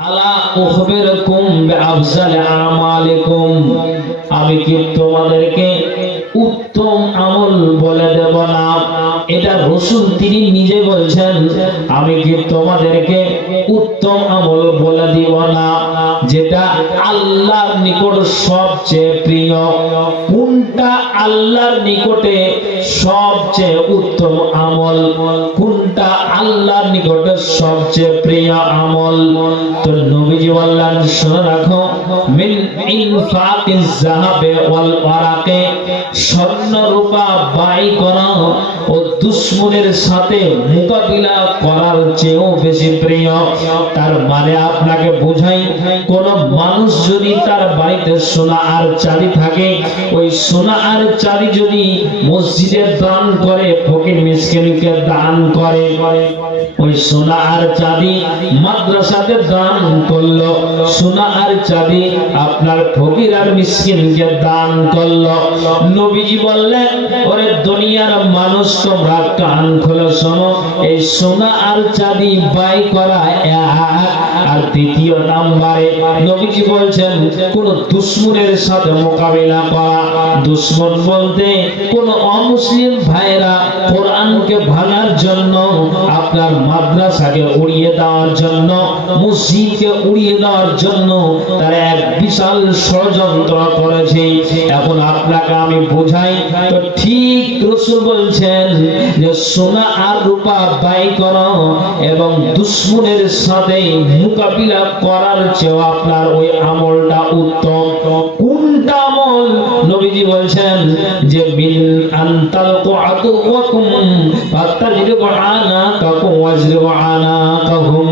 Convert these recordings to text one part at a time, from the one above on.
আলা উখবিরকুম বিআফজাল আমালিকুম, আমি কি তোমাদেরকে উত্তম আমল বলে দেব না? এটা রাসূল তিনি নিজে বলছেন, আমি কি তোমাদেরকে উত্তম আমল বলে দিব না যেটা আল্লাহর নিকট সবচেয়ে প্রিয়? কোনটা আল্লাহর নিকটে সবচেয়ে উত্তম আমল, কোনটা আল্লাহর নিকটে সবচেয়ে প্রিয় আমল? তো নবীজি বললেন, শুনে রাখো, মিন ইনফাকিজ যাহাবে ওয়াল ওয়ারাকে, স্বর্ণ রূপা ব্যয় করা ও দুশমনের সাথে মোকাবিলা করার চেয়েও বেশি প্রিয়। তার মানে আপনাকে বোঝাই, কোন মানুষ যদি তার বাড়িতে সোনা আর চাঁদি থাকে, ওই সোনা আর চাঁদি যদি মসজিদে দান করে, ফকির মিসকিনকে দান করে, ওই সোনা আর চাঁদি মাদ্রাসাতে দান করলো, সোনা আর চাঁদি আপনার ফকির আর মিসকিনকে দান করলো, নবীজি বললেন, ওরে দুনিয়ার মানুষ তোমরা কান খুলে শোনো, এই সোনা আর চাঁদি ব্যয় করা এক, আর দ্বিতীয় নম্বরে নবীজি বলছেন কোন দুশমনের সাথে মোকাবিলা করা। দুশমন বলতে কোন অমুসলিম ভাইরা কোরআনকে ভাঙার জন্য, আপনার মাদ্রাসাকে উড়িয়ে দেওয়ার জন্য, মসজিদকে উড়িয়ে দেওয়ার জন্য তারা এক বিশাল ষড়যন্ত্র করেছে। এখন আপনাকে আমি বোঝাই, তো ঠিক রাসূল বলছেন যে সোনা আর রূপা ব্যয় করো এবং দুশমনের সাথে মোকাবিলা করার চেয়ে আপনার ওই আমলটা উত্তম। কোনটা আমল? নবীজি বলছেন যে বিল আনতালকু আদুওয়াকুম ফাতাজিদু আনাকাকুম ওয়াজরিবু আনাকাহুম।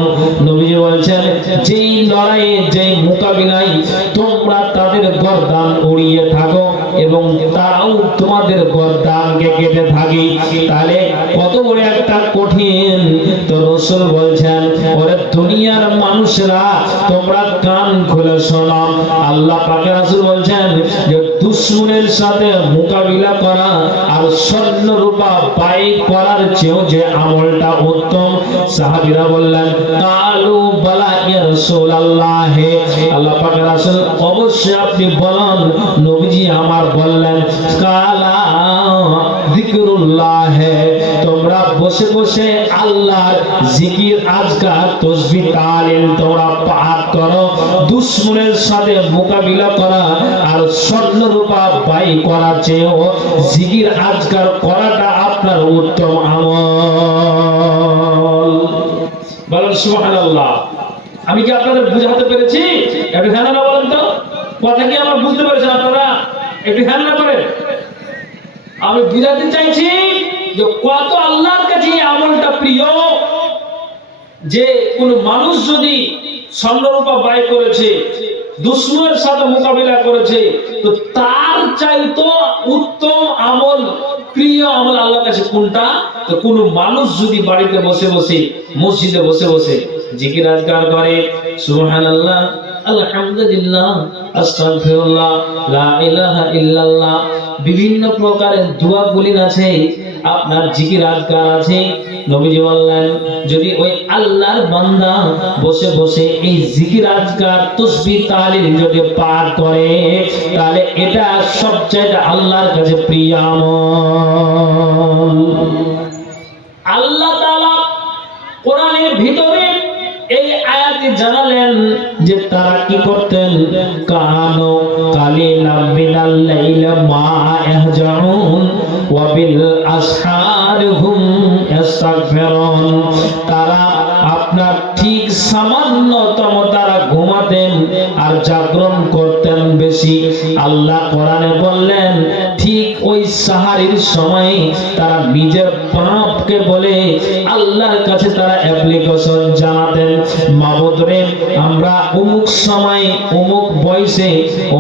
নবীজি বলছেন যেই লড়াইয়ে, যেই মোকাবিলায় তোমরা তাদের গর্দান উড়িয়ে থাকো এবং তারাও তোমাদের গর্দানকে কেটে থাকে, তাহলে কত বড় একটা কঠিন। তো রাসূল বলছেন, ওরে দুনিয়ার মানুষরা তোমরা কান খুলে শোনো, আল্লাহ পাকের রাসূল বলছেন যে দুশমনের সাথে মোকাবিলা করা আর স্বর্ণ রূপা ব্যয় করার চেয়েও যে আমলটা উত্তম। সাহাবীরা বললেন, কালু বালা ইয়া রাসূলুল্লাহ, আল্লাহ পাকের রাসূল অবশ্যই আপনি বলেন। নবীজি আমার বললেন, কালা যিকরুল্লাহ, তোমরা বসে বসে আল্লাহর জিকির, আজকার, তাসবিহ, তাহলিল তোমরা পাঠ করো। দুশমনের সাথে মোকাবিলা করা আর স্বর্ণ রূপা ব্যয় করার চেয়েও জিকির, আজকার করাটা আপনার উত্তম আমল। বলেন সুবহানাল্লাহ। আমি কি আপনাদের বুঝাতে পেরেছি? একটু ধ্যান না বলেন তো, কথা কি আমার বুঝতে পেরেছেন আপনারা? একটু ধ্যান না করেন। আমি বুঝাতে চাইছি যে কত আল্লাহর কাছে এই আমলটা প্রিয়, যে কোন মানুষ যদি স্বর্ণরূপা ব্যয় করেছে, দুশমনের সাথে মোকাবিলা করেছে, তো তার চাইতো উত্তম আমল, প্রিয় আমল আল্লাহর কাছে কোনটা? তো কোন মানুষ যদি বাড়িতে বসে বসে, মসজিদে বসে বসে জিকির আজকার করে, সুবহানাল্লাহ, আলহামদুলিল্লাহ, আস্তাগফিরুল্লাহ, লা ইলাহা ইল্লাল্লাহ, বিভিন্ন প্রকারের দোয়াগুলি আছে, আপনার জিকির আজকার আছে। নবীজি বললেন, যদি ওই আল্লাহর বান্দা বসে বসে এই জিকির আজকার, তাসবিহ, তাহলিল যদি পাঠ করে, তাহলে এটা সবচেয়ে আল্লাহর কাছে প্রিয় আমল। আল্লাহ তাআলা কোরআনের ভিতরে এই আয়াতে জানালেন যে তারা কি করতেন, কানু কালিলাম মিনাল লাইলি মা ইয়াহজাউন ওয়া বিল আসহারি হুম ইস্তাগফিরুন। তারা আপনার ঠিক সামান্যতম তারা ঘুমাতেন আর জাগরণ করতেন বেশি। আল্লাহ কোরআনে বললেন, ঠিক ওই সাহারির সময় তারা নিজের পাপকে বলে আল্লাহর কাছে তারা অ্যাপ্লিকেশন জানাতেন, মাবুদ রে, আমরা অমুক সময়, অমুক বয়সে,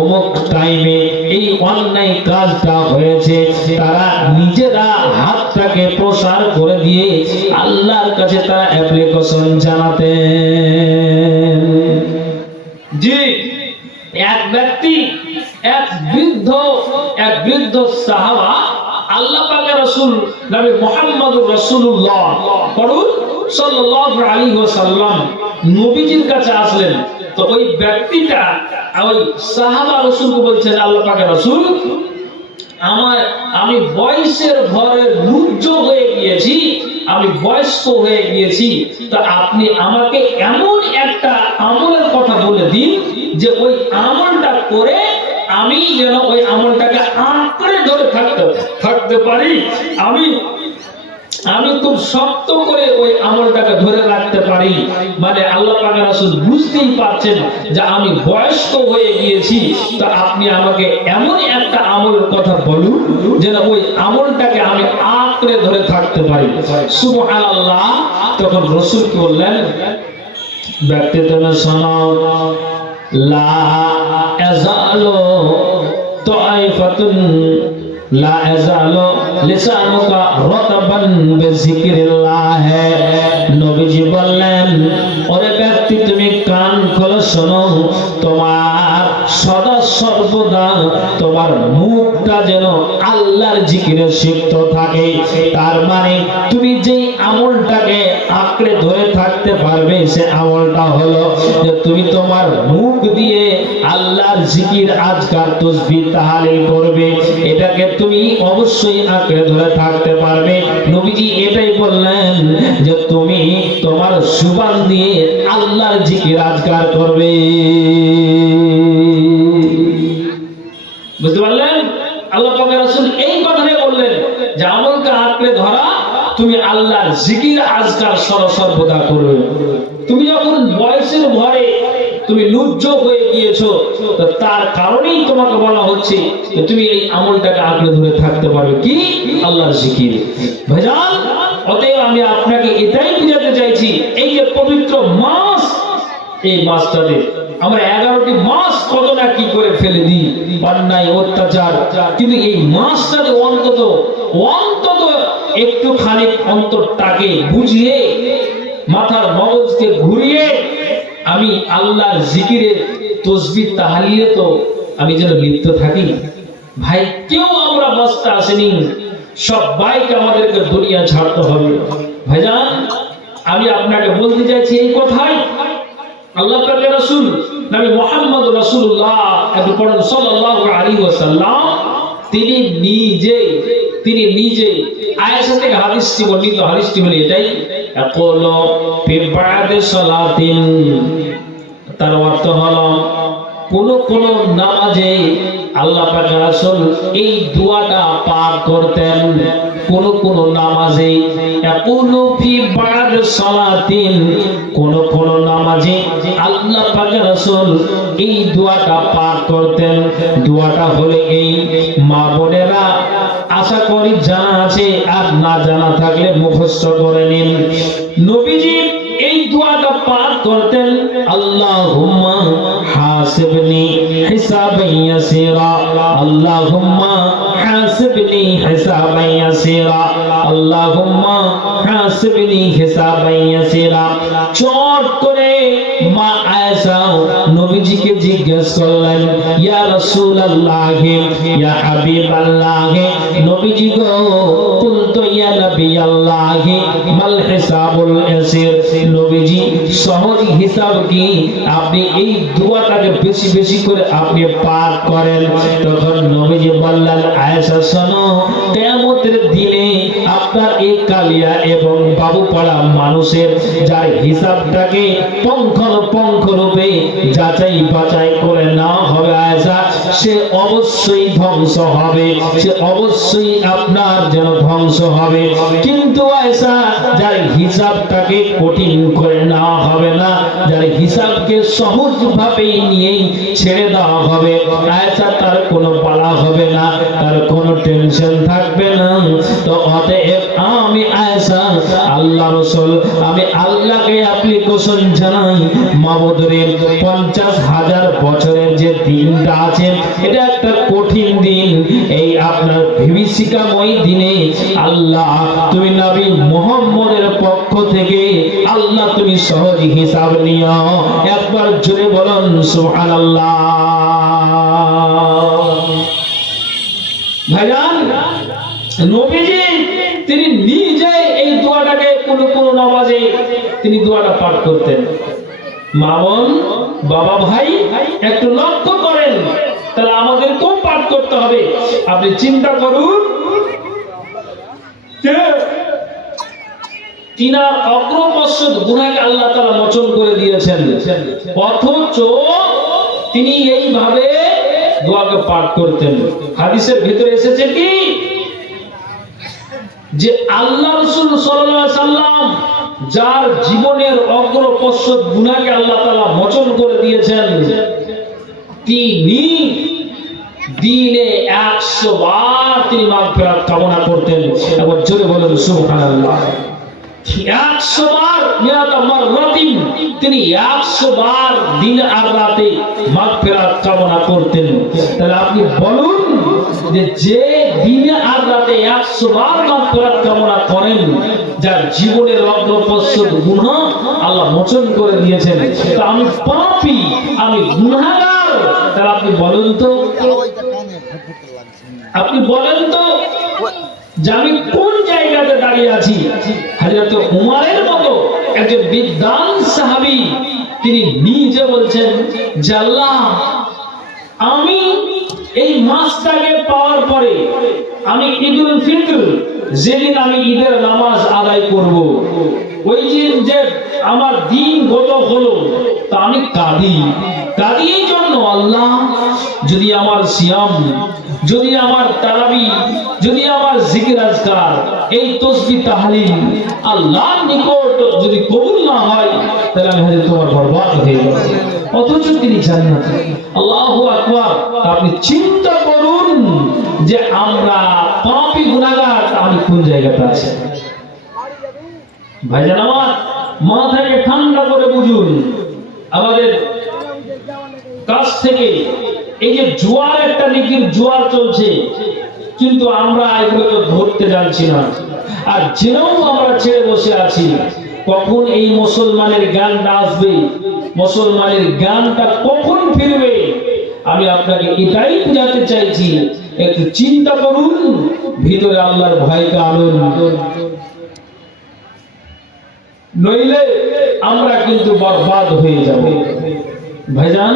অমুক টাইমে এই অন্যায় কাজটা হয়েছে। তারা নিজেরা হাতটাকে প্রসার করে দিয়ে আল্লাহর কাছে তারা অ্যাপ্লিকেশন জানাতেন। জি, এক ব্যক্তি, এক বৃদ্ধ সাহাবা, আল্লাহ পাকের রাসূল নবী মুহাম্মদুর রাসূলুল্লাহ সাল্লাল্লাহু আলাইহি ওয়াসাল্লাম নবীজির কাছে আসলেন। তো ওই ব্যক্তিটা ওই সাহাবা রাসূলকে বলছেন, আল্লাহ পাকের রাসূল, আমি বয়সের ভরে রুদ্ধ হয়ে গিয়েছি, আমি বয়স্ক হয়ে গিয়েছি, তা আপনি আমাকে এমন একটা আমলের কথা বলে দিন যে ওই আমলটা করে আমি যেন ওই আমলটাকে আঁকড়ে ধরে থাকতে পারি, আমি খুব শক্ত করে ওই আমলটাকে ধরে রাখতে পারি। মানে আল্লাহ পাকের রাসূল বুঝতেই পারছেন যে আমি বয়স্ক হয়ে গিয়েছি, তা আপনি আমাকে এমন একটা আমলের কথা বলুন যেন ওই আমলটাকে আমি আঁকড়ে ধরে থাকতে পারি। সুবহানাল্লাহ। তখন রাসূল কি বললেন, ব্যক্তি তুমি শোনো, লা ইয়াজালু তাইফাতুন লা ইয়াজালু লিসানুকা রাতাবান বিযিকরিল্লাহ। নবীজি বললেন, ওরে ব্যক্তি তুমি কান খুলে শোনো, তোমার সদা সর্বদা তোমার মুখটা যেন আল্লাহর জিকিরে সিক্ত থাকে। তার মানে তুমি যেই আমলটাকে আঁকড়ে ধরে থাকতে পারবে, সে আমলটা হলো যে তুমি তোমার মুখ দিয়ে আল্লাহর জিকির, আজকার, তাসবিহ, তাহলিল করবে। এটাকে তুমি অবশ্যই আঁকড়ে ধরে থাকতে পারবে। নবীজি এটাই বললেন যে তুমি তোমার জুবান দিয়ে আল্লাহর জিকির, আজকার করবে। বুঝতে পারলেন? আল্লাহ পাকের রাসূল এই কথাই বললেন যে আমলকে আঁকড়ে ধরা, তুমি আল্লাহর জিকির, আজকার সর্বদা করবে। তুমি যখন বয়সের ভরে তুমি লুজ্জ হয়ে গিয়েছো, তার কারণেই তোমাকে বলা হচ্ছে যে তুমি এই আমলটাকে আঁকড়ে ধরে থাকতে পারবে, কি? আল্লাহর জিকির। ভাইজান, অতএব আমি আপনাকে এটাই বুঝাতে চাইছি, এই যে পবিত্র মাস, এই মাসটাতে আমরা 11টি মাস কত না কি করে ফেলে দিই, অন্যায়, অত্যাচার। কিন্তু এই মাসটাতে অন্তত একটু খানিক অন্তরটাকে বুঝিয়ে, মাথার মগজকে ঘুরিয়ে আমি আল্লাহর জিকিরে, তাসবিহ, তাহলিলে তো আমি যেন লিপ্ত থাকি। ভাই, কেউ আমরা বাঁচতে আসেনি, সবাইকে আমাদেরকে দুনিয়া ছাড়তে হবে। ভাইজান, আমি আপনাকে বলতে চাইছি এই কথাই, আল্লাহ পাকের রাসূল নবী মুহাম্মদ রাসূলুল্লাহ সাল্লাল্লাহু আলাইহি ওয়াসাল্লাম তিনি নিজে আয়েশা থেকে হাদিসটি বর্ণিত, হাদিসটি হলো এটাই, ইয়াকুলু ফি বা'দি সালাতিন, তার অর্থ হলো কোন নামাজে আল্লাহ পাকের রাসূল এই দোয়াটা পাঠ করতেন। কোন নামাজে, ইয়াকুলু ফি বা'দি সালাতিন, কোন নামাজে আল্লাহ পাকের রাসূল এই দোয়াটা পাঠ করতেন। দোয়াটা হলো এই, মা বোনেরা আশা করি জানা আছে, আর না জানা থাকলে মুখস্থ করে নিন। নবীজি এই দোয়াটা পাঠ করতেন, আল্লাহুম্মা হাসিবনি হিসাবান ইয়াসিরা, আল্লাহুম্মা হাসিবনি হিসাবান ইয়াসিরা, আল্লাহুম্মা হাসিবনি হিসাবান ইয়াসিরা। চট করে মা আয়েশা নবীজিকে জিজ্ঞেস করলেন, ইয়া রাসূলুল্লাহ, ইয়া হাবিবাল্লাহ, নবীজি গো, কুলতু ইয়া নবিয়াল্লাহ মাল হিসাবুল ইয়াসির, নবীজি সহজ হিসাব কি? আপনি এই দোয়াটাকে বেশি বেশি করে আপনি পাঠ করেন। তখন নবীজি বললেন, আয়েশা শোনো, কিয়ামতের দিনে আপনার এই কালিয়া এবং বাবুপাড়া মানুষের যার হিসাবটাকে পঙ্খ রূপে যাচাই বাছাই করে না হবে আয়েশা, সে অবশ্যই ধ্বংস হবে, সে অবশ্যই আপনার যেন ধ্বংস হবে। কিন্তু আয়েশা, যার হিসাবটাকে কঠিন করে নেওয়া হবে না, যার হিসাবকে সহজ ভাবে নিয়েই ছেড়ে দেওয়া হবে, আয়েশা তার কোনো পালা হবে না, তার কোনো টেনশন থাকবে না। তো অতএব আমি আয়েশা, আল্লাহ রাসূল, আমি আল্লাহকে অ্যাপ্লিকেশন জানাই, মাবুদরে 50,000 বছরের যে দিনটা আছে, এটা একটা কঠিন দিন। এই আপনার বিভীষিকাময় দিনে আল্লাহ, তুমি নবী মুহাম্মদের পক্ষ থেকে আল্লাহ তুমি সহজ হিসাব নিও। একবার জোরে বলুন সুবহানাল্লাহ। ভাইজান, নবীজি তিনি নিজে এই দোয়াটাকে কোন নামাজে তিনি দোয়াটা পাঠ করতেন। মা বোন, বাবা ভাই, একটু লক্ষ্য করেন, তাহলে আমাদেরকেও পাঠ করতে হবে। আপনি চিন্তা করুন যে তিনার অগ্রপশ্চাৎ গুনাহকে আল্লাহ তাআলা মোচন করে দিয়েছেন, অথচ তিনি এইভাবে দোয়াকে পাঠ করতেন। হাদিসের ভিতরে এসেছে কি যে আল্লাহ রাসূল সাল্লাল্লাহু আলাইহি সাল্লাম যার জীবনের অগ্রপশ্চাৎ গুনাহকে আল্লাহ তাআলা মোচন করে দিয়েছেন, তিনি দিনে 100 বার তিনি মাগফিরাত কামনা করতেন। একবার জোরে বলেন সুবহানাল্লাহ। 100 বার মিয়াতা মাররাতিন, তিনি 100 বার দিন আর রাতে মাগফিরাত কামনা করতেন। তাহলে আপনি বলুন যে দিনে আর রাতে 100 বার মাগফিরাত কামনা করেন, যার জীবনের অগ্রপশ্চাৎ গুনাহ আল্লাহ মোচন করে দিয়েছেন, তো আমি পাপী, আমি গুনাহগার। তাহলে আপনি বলেন তো যে আমি কোন জায়গাতে দাঁড়িয়ে আছি? হযরত উমরের মতো একজন বিদ্বান সাহাবী তিনি নিজে বলছেন যে আল্লাহ, আমি এই মাসটাকে পাওয়ার পরে আমি ঈদুল ফিতর, যেদিন আমি ঈদের নামাজ আদায় করব, ওই দিন যে আমার দিন গত হলো, তা আমি কাঁদি এই জন্য আল্লাহ, যদি আমার সিয়াম, যদি আমার তারাবি, যদি আমার জিকির আজকার, এই তাসবিহ তাহলিল আল্লাহর নিকট যদি কবুল না হয়, তাহলে আমি হয়তো তোমার বরবাদ হয়ে যাব। অথচ তিনি জান্নাতে। আল্লাহু আকবার। আপনি চিন্তা করুন যে আমরা পাপী গুনাহগার, আমি কোন জায়গাতে আছি? ভাইজান আমার, মাথাকে ঠান্ডা করে বুঝুন। আমাদের কাছ থেকে এই যে জোয়ার, একটা নেকির জোয়ার চলছে, কিন্তু আমরা এগুলো ধরতে জানছি না, আর জেনেও আমরা ছেড়ে বসে আছি। কখন এই মুসলমানের জ্ঞানটা আসবে, মুসলমানের জ্ঞানটা কখন ফিরবে? আমি আপনাকে এটাই বোঝাতে চাইছি, একটু চিন্তা করুন, ভিতরে আল্লাহর ভয়কে আনুন, নইলে আমরা কিন্তু বরবাদ হয়ে যাব। ভাইজান,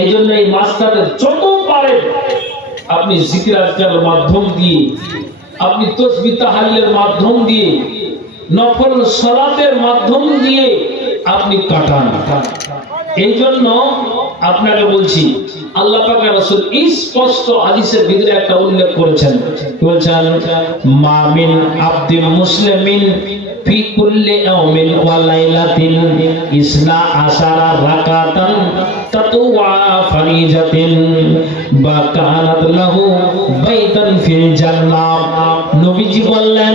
এই জন্য এই মাসটাতে যত পারেন আপনি জিকির আজকারের মাধ্যম দিয়ে, আপনি তাসবিহ তাহলিলের মাধ্যম দিয়ে, নফল সালাতের মাধ্যম দিয়ে আপনি কাটান। এই জন্য আপনাকে বলছি, আল্লাহ পাক রাসূল স্পষ্ট হাদিসের ভিতরে একটা উল্লেখ করেছেন, বলেছেন মা মিন আবদিন মুসলিমিন ফি কুল্লি ইয়াউমিন ওয়া লাইলাতিন ইসনা আশারা রাকাতান তাতওয়া ফারিজাতিন বা কানাত লাহু বাইতান ফিল জান্নাহ। নবীজি বললেন,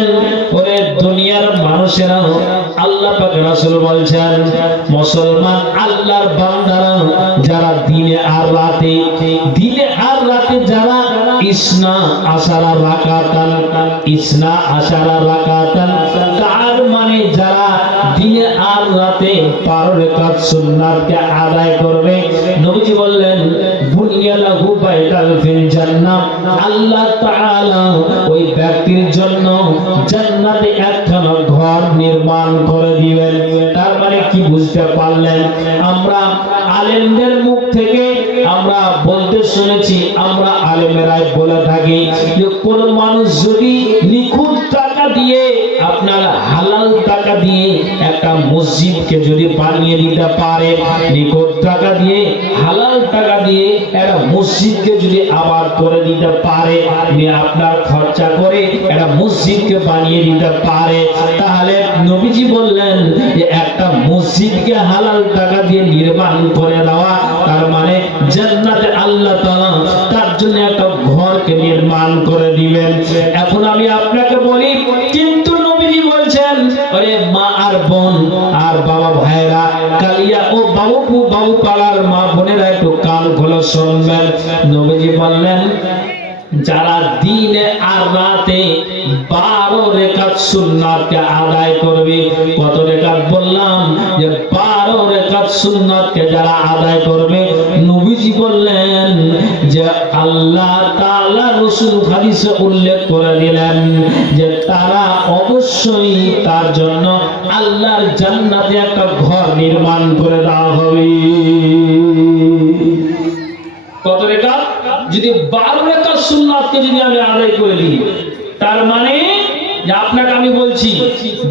ওরে দুনিয়ার মানুষেরা, আল্লাহ পাক রাসূল বলছেন, মুসলমান আল্লাহর বান্দারা যারা দিনে আর রাতে যারা ইসনা আশারা রাকাতান, তার মানে যারা দিনে আর রাতে 12 রাকাত সুন্নাতকে আদায় করবে, নবীজি বললেন বুনিয়ালাহু বাইতাল ফিল জান্নাহ, আল্লাহ তাআলা ওই ব্যক্তির জন্য জান্নাতে একখানা ঘর নির্মাণ করে দিবেন। তার মানে কি বুঝতে পারলেন? আমরা আলেমদের মুখ থেকে আমরা বলতে শুনেছি, আমরা আলেমেরাই বলে থাকি যে কোন মানুষ যদি নিখুঁত টাকা দিয়ে, আপনার হালাল টাকা দিয়ে একটা মসজিদকে যদি বানিয়ে দিতে পারে, নিখুঁত টাকা দিয়ে, হালাল টাকা দিয়ে একটা মসজিদকে যদি আবাদ করে দিতে পারে, আপনার খরচা করে একটা মসজিদকে বানিয়ে দিতে পারে, তাহলে নবীজি বললেন যে একটা মসজিদকে হালাল টাকা দিয়ে নির্মাণ করে দেওয়া, তার মানে জান্নাতে আল্লাহ তাআলা তার জন্য একটা ঘরকে নির্মাণ করে দিবেন। এখন আমি আপনাকে বলি, কিন্তু নবীজি বলছেন, আরে মা আর বোন আর বাবা ভাইরা, কালিয়া ও বাবু পাড়ার মা বোনেরা, একটু কান খুলে শুনবেন। নবীজি বললেন, যারা দিনে আর রাতে 12 রাকাত সুন্নাতকে আদায় করবে, কত রাকাত বললাম? যে 12 12 রাকাত সুন্নাতকে যারা আদায় করবে, নবীজি বললেন যে আল্লাহ তাআলা রাসূল হাদিসে উল্লেখ করে দিলেন যে তারা অবশ্যই তার জন্য আল্লাহর জান্নাতে একটা ঘর নির্মাণ করে দেওয়া হবে। কত রাকাত? যদি 12 রাকাত সুন্নাতকে যদি আমি আদায় করে দিই, তার মানে যে আপনাকে আমি বলছি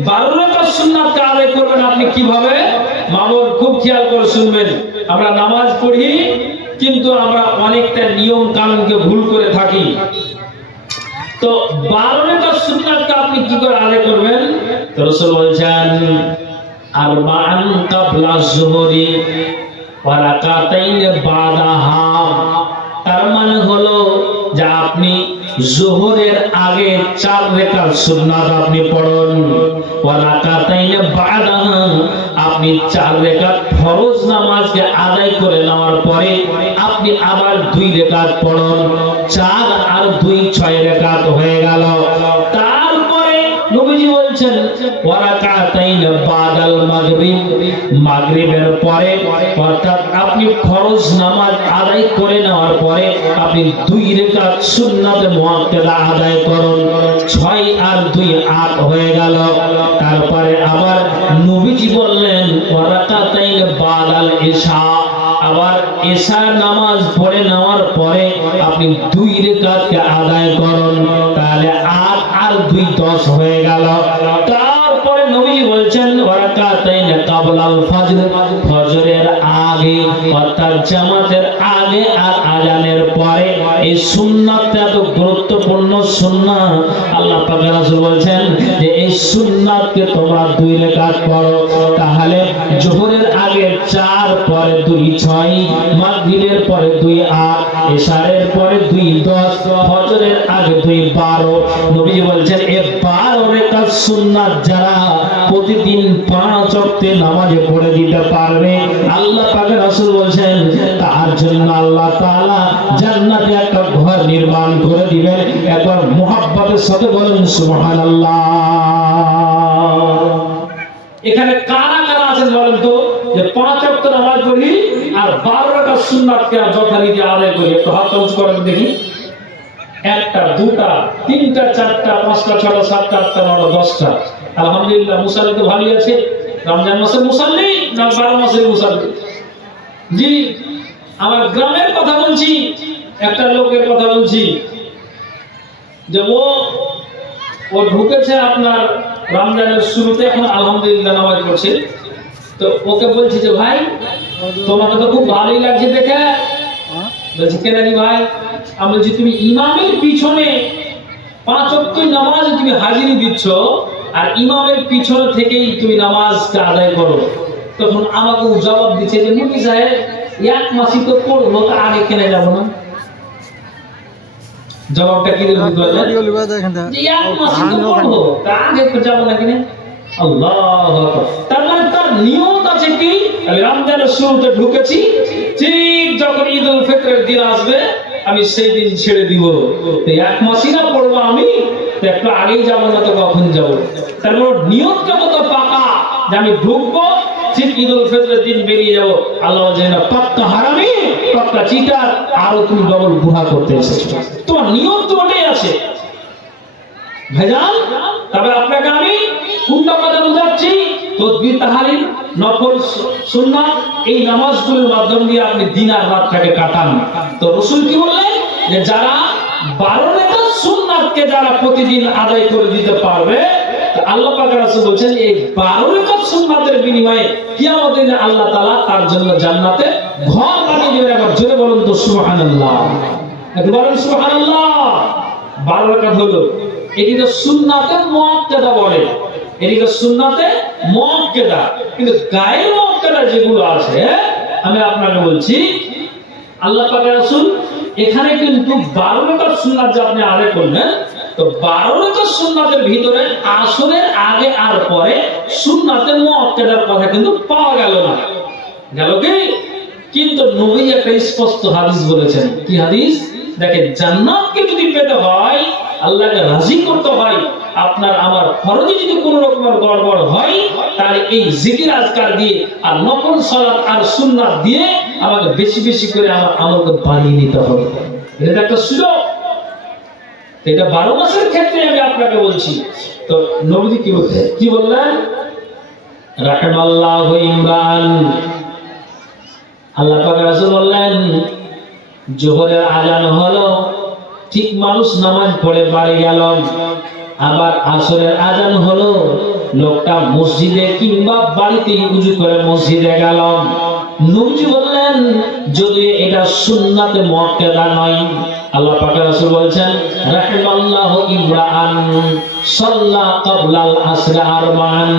12 রাকাত সুন্নাতকে আদায় করবেন আপনি কিভাবে? মামুন খুব খেয়াল করে শুনবেন। আমরা নামাজ পড়ি কিন্তু আমরা অনেকটা নিয়ম কানুনকে ভুল করে থাকি। তো 12 রাকাত সুন্নাতকে আপনি কি করে আদায় করবেন? তো রাসূল বলেছেন আরবাআন ক্বাবলা যুহরি ওয়া রাকাতাইন বাদাহা। তার মানে হলো যে আপনি যোহরের আগে 4 রাকাত সুন্নাত আপনি পড়ুন, ওয়া রাকাতাইন বাদাহা আপনি 4 রাকাত ফরজ নামাজকে আদায় করে নেওয়ার পরে আপনি আবার 2 রাকাত পড়ুন। 4 আর 2 6 রাকাত হয়ে গেল। তারপরে নবীজি বলছেন ওয়া রাকাতাইন বাদাল মাগরিব, মাগরিবের পরে অর্থাৎ আপনি ফরজ নামাজ আদায় করে নেওয়ার পরে আপনি 2 রাকাত সুন্নাতে মুআক্কাদা আদায় করুন। 6 আর 2 8 হয়ে গেল। তারপরে আবার নবীজি বললেন ওয়া রাকাতাইন বাদাল ইশা, আবার ইশা নামাজ পড়ে নেওয়ার পরে আপনি 2 রাকাতকে আদায় করুন। তাহলে 8 আর 2 10 হয়ে গেল। তারপরে নবীজি বলছেন ওয়া রাকাতাইন ক্বাবলাল ফজর, ফজরের আগে অর্থাৎ জামাতের আগে আর আযানের পরে। এই সুন্নাতটা এত গুরুত্বপূর্ণ সুন্নাত, আল্লাহ পাক রাসূল বলেন যে এই সুন্নাতকে তোমরা 2 রাকাত পড়ো। তাহলে যোহরের আগে 4, পরে 2 6, মাগরিবের পরে 2 8, ইশারের পরে 2 10, ফজরের আগে 2 12। নবীজি বলেন এই 12 রাকাত সুন্নাত যারা প্রতিদিন 5 ওয়াক্তে নামাজে পড়ে দিতে পারবে, আল্লাহ পাক রাসূল বলেন তার জন্য আল্লাহ তাআলা জান্নাতে একটা ঘর নির্মাণ করে দিবেন। একবার মুহাব্বতের সাথে বলেন সুবহানাল্লাহ। এখানে কারা কারা আছেন বলেন তো যে 5 ওয়াক্ত নামাজ পড়ি আর 12 রাকাত সুন্নাতকে যথারীতি আদায় করি? একটু হাত উঁচু করেন দেখি। 1টা 2টা 3টা 4টা 5টা 6টা 7টা 8টা 9টা 10টা। আলহামদুলিল্লাহ মুসাল্লি তো ভালোই আছে। রমজান মাসের মুসাল্লি না 12 মাসের মুসাল্লি? জি, আমার গ্রামের কথা বলছি, একটা লোকের কথা বলছি যে ও ঢুকেছে আপনার রমজানের শুরুতে, এখন আলহামদুলিল্লাহ নামাজ পড়ছে। তো ওকে বলছি যে ভাই তোমাকে তো খুব ভালোই লাগছে দেখে। বলছি কেন জি ভাই? আমি বলছি তুমি ইমামের পিছনে 5 ওয়াক্ত নামাজ তুমি হাজিরি দিচ্ছ আর ইমামের পিছনে থেকেই তুমি নামাজকে আদায় করো। তখন আমাকে জবাব দিচ্ছে যে মুফতি সাহেব 1 মাসই তো পড়লো, তা আগে কেন যাবো না? জবাবটা কি দিল বুঝলেন? যে 1 মাসই তো পড়লো, তা আগে তো যাবো না কেন? আল্লাহু আকবার। তার মানে তার নিয়ত আছে কি আমি রমজানের শুরুতে ঢুকেছি, ঠিক যখন ঈদুল ফিতরের দিন আসবে আমি সেই দিন ছেড়ে দিব। তো 1 মাসই না পড়বো আমি, তো একটু আগেই যাবো না তো কখন যাবো? তার মানে নিয়তটা কত পাকা যে আমি ঢুকবো ঠিক ঈদুল ফিতরের দিন বেরিয়ে যাবো। আল্লাহ জানে পাক্কা হারামি, পাক্কা চিটার, আরো তুমি ডবল গুনাহ করতে এসেছো। তোমার নিয়ত তো ওটাই আছে ভাইজান। তবে আপনাকে আমি কোনটা কথা বুঝাচ্ছি, তাসবিহ তাহলিল নফল সুন্নাত এই নামাজগুলোর মাধ্যম দিয়ে আপনি দিন আর রাতটাকে কাটান। তো রাসূল কি বললেন যে যারা 12 রাকাত সুন্নাতকে যারা প্রতিদিন আদায় করে দিতে পারবে, আল্লাহ পাক রাসূল বলেন এই 12 রাকাত সুন্নাতের বিনিময়ে কিয়ামতের দিনে আল্লাহ তাআলা তার জন্য জান্নাতে ঘর বানিয়ে দিবেন। একবার জোরে বলুন তো সুবহানাল্লাহ। একবার বলুন সুবহানাল্লাহ। 12 রাকাত হলো এটিকে সুন্নাতে মুআক্কাদা বলে, এটিকে সুন্নাতে মুআক্কাদা। কিন্তু গায়ের মুআক্কাদা যেগুলো আছে আমি আপনাকে বলছি আল্লাহ পাক রাসূল এখানে কিন্তু 12 রাকাত সুন্নাত যে আপনি আদায় করলেন, তো 12 রাকাত সুন্নাতের ভিতরে আসরের আগে আর পরে সুন্নাতে মুআক্কাদার কথা কিন্তু পাওয়া গেল না। গেল কি? কিন্তু নবী একটা স্পষ্ট হাদিস বলেছেন। কি হাদিস? দেখেন, জান্নাতকে যদি পেতে হয়, আল্লাহকে রাজি করতে হয়, আপনার আমার ফরজে যদি কোনো রকমের গড়বড় হয় তাহলে এই জিকির আজকার দিয়ে আর নফল সালাত আর সুন্নাত দিয়ে আমাকে বেশি বেশি করে আমার আমলকে বাড়িয়ে নিতে হবে। এটা একটা সুযোগ, এটা 12 মাসের ক্ষেত্রে আমি আপনাকে বলছি। তো নবীজি কি বললেন? রাহিমাল্লাহু ইমরান, আল্লাহ পাক রাসূল বললেন জোহরের আজান হলো, ঠিক মানুষ নামাজ পড়ে বাড়ি গেল, আবার আসরের আজান হলো, লোকটা মসজিদে কিংবা বাড়িতে ওযু করে মসজিদে গেল। নবীজি বললেন যদি এটা সুন্নাতে মুআক্কাদা নয়, আল্লাহ পাক রাসূল বলেন রাহিমাল্লাহু ইমরান সাল্লা ক্বাবলাল আসর আরবান,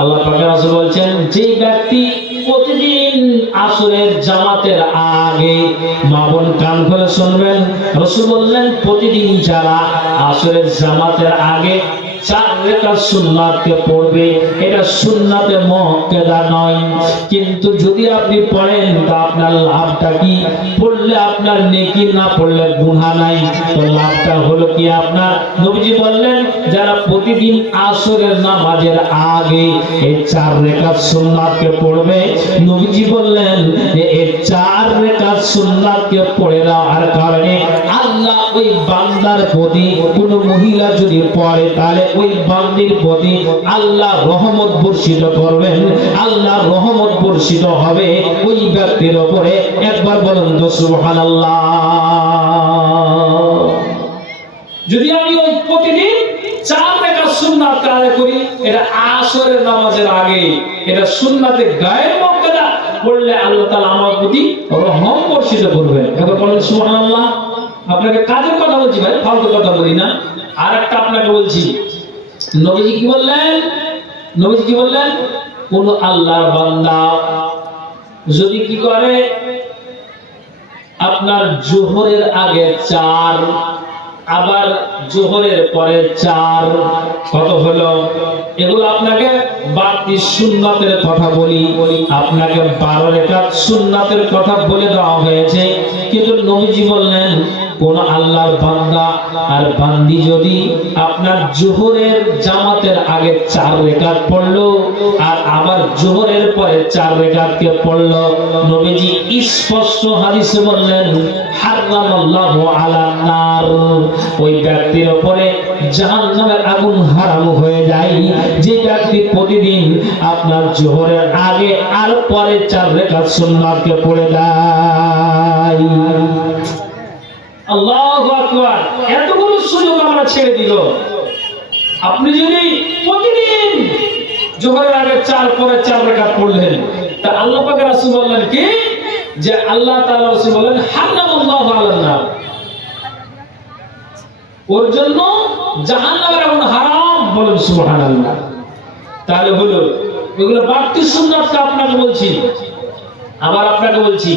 আল্লাহ পাক রাসূল বলেন যে ব্যক্তি প্রতিদিন আসরের জামাতের আগে, মা বোন কান করে শুনবেন, রাসূল বললেন প্রতিদিন যারা আসরের জামাতের আগে 4 রাকাত সুন্নাতকে পড়বে, এটা সুন্নাতে মুআক্কাদা নয়। কিন্তু যদি আপনি পড়েন তা আপনার লাভটা কি? পড়লে আপনার নেকি, না পড়লে গুনাহ নাই। তো লাভটা হলো কি আপনার? নবীজি বললেন যারা প্রতিদিন আসরের নামাজের আগে এই 4 রাকাত সুন্নাতকে পড়বে, নবীজি বললেন যে এই 4 রাকাত সুন্নাতকে পড়ে দেওয়ার কারণে আল্লাহ ওই বান্দার প্রতি, কোন মহিলা যদি পড়ে তাহলে ওই বান্দির প্রতি আল্লাহ রহমত বর্ষিত করবেন, আল্লাহ রহমত বর্ষিত হবে ওই ব্যক্তির উপরে। একবার বলুন তো সুবহানাল্লাহ। যদি আমি ওই প্রতিদিন 4 রাকাত সুন্নাত আদায় করি, এটা আসরের নামাজের আগে, এটা সুন্নাতে গায়ের মুআক্কাদা পড়লে আল্লাহ তাআলা আমার প্রতি রহম বর্ষিত করবেন। একবার বলুন সুবহানাল্লাহ। আপনাকে কাজের কথা বলছি ভাই, ফালতু কথা বলি না। আরেকটা আপনাকে বলছি, নবীজি কি বললেন? নবীজি কি বললেন? কোন আল্লাহর বান্দা যদি কি করে আপনার জোহরের আগে 4, আবার জোহরের পরে 4, কত হলো? এগুলো আপনাকে বাড়তি সুন্নাতের কথা বলি, আপনাকে 12 রাকাত সুন্নাতের কথা বলে দেওয়া হয়েছে। কিন্তু নবীজি বললেন কোন আল্লাহর বান্দা আর বান্দি যদি আপনার জোহরের জামাতের আগে 4 রাকাত পড়লো আর আবার জোহরের পরে 4 রাকাতকে পড়লো, নবীজি স্পষ্ট হাদিসে বললেন হারামাল্লাহু আলান নার, ওই ব্যক্তির উপরে জাহান্নামের আগুন হারাম হয়ে যায় যে ব্যক্তি প্রতিদিন আপনার জোহরের আগে আর পরে 4 রাকাত সুন্নাতকে পড়ে দেয়। আল্লাহু আকবার। এতগুলো সুযোগ আমরা ছেড়ে দিল। আপনি যদি প্রতিদিন জোহরের আগে 4 পরে 4 রাকাত পড়লেন, তা আল্লাহ পাকের রাসূল বললেন কি যে আল্লাহ তাআলা রাসূল বলেন হারামাল্লাহু আলান নার, ওর জন্য জাহান্নামের আগুন হারাম। বলেন সুবহানাল্লাহ। তাহলে হলো এগুলো বাড়তি সুন্নাতটা আপনাকে বলছি। আবার আপনাকে বলছি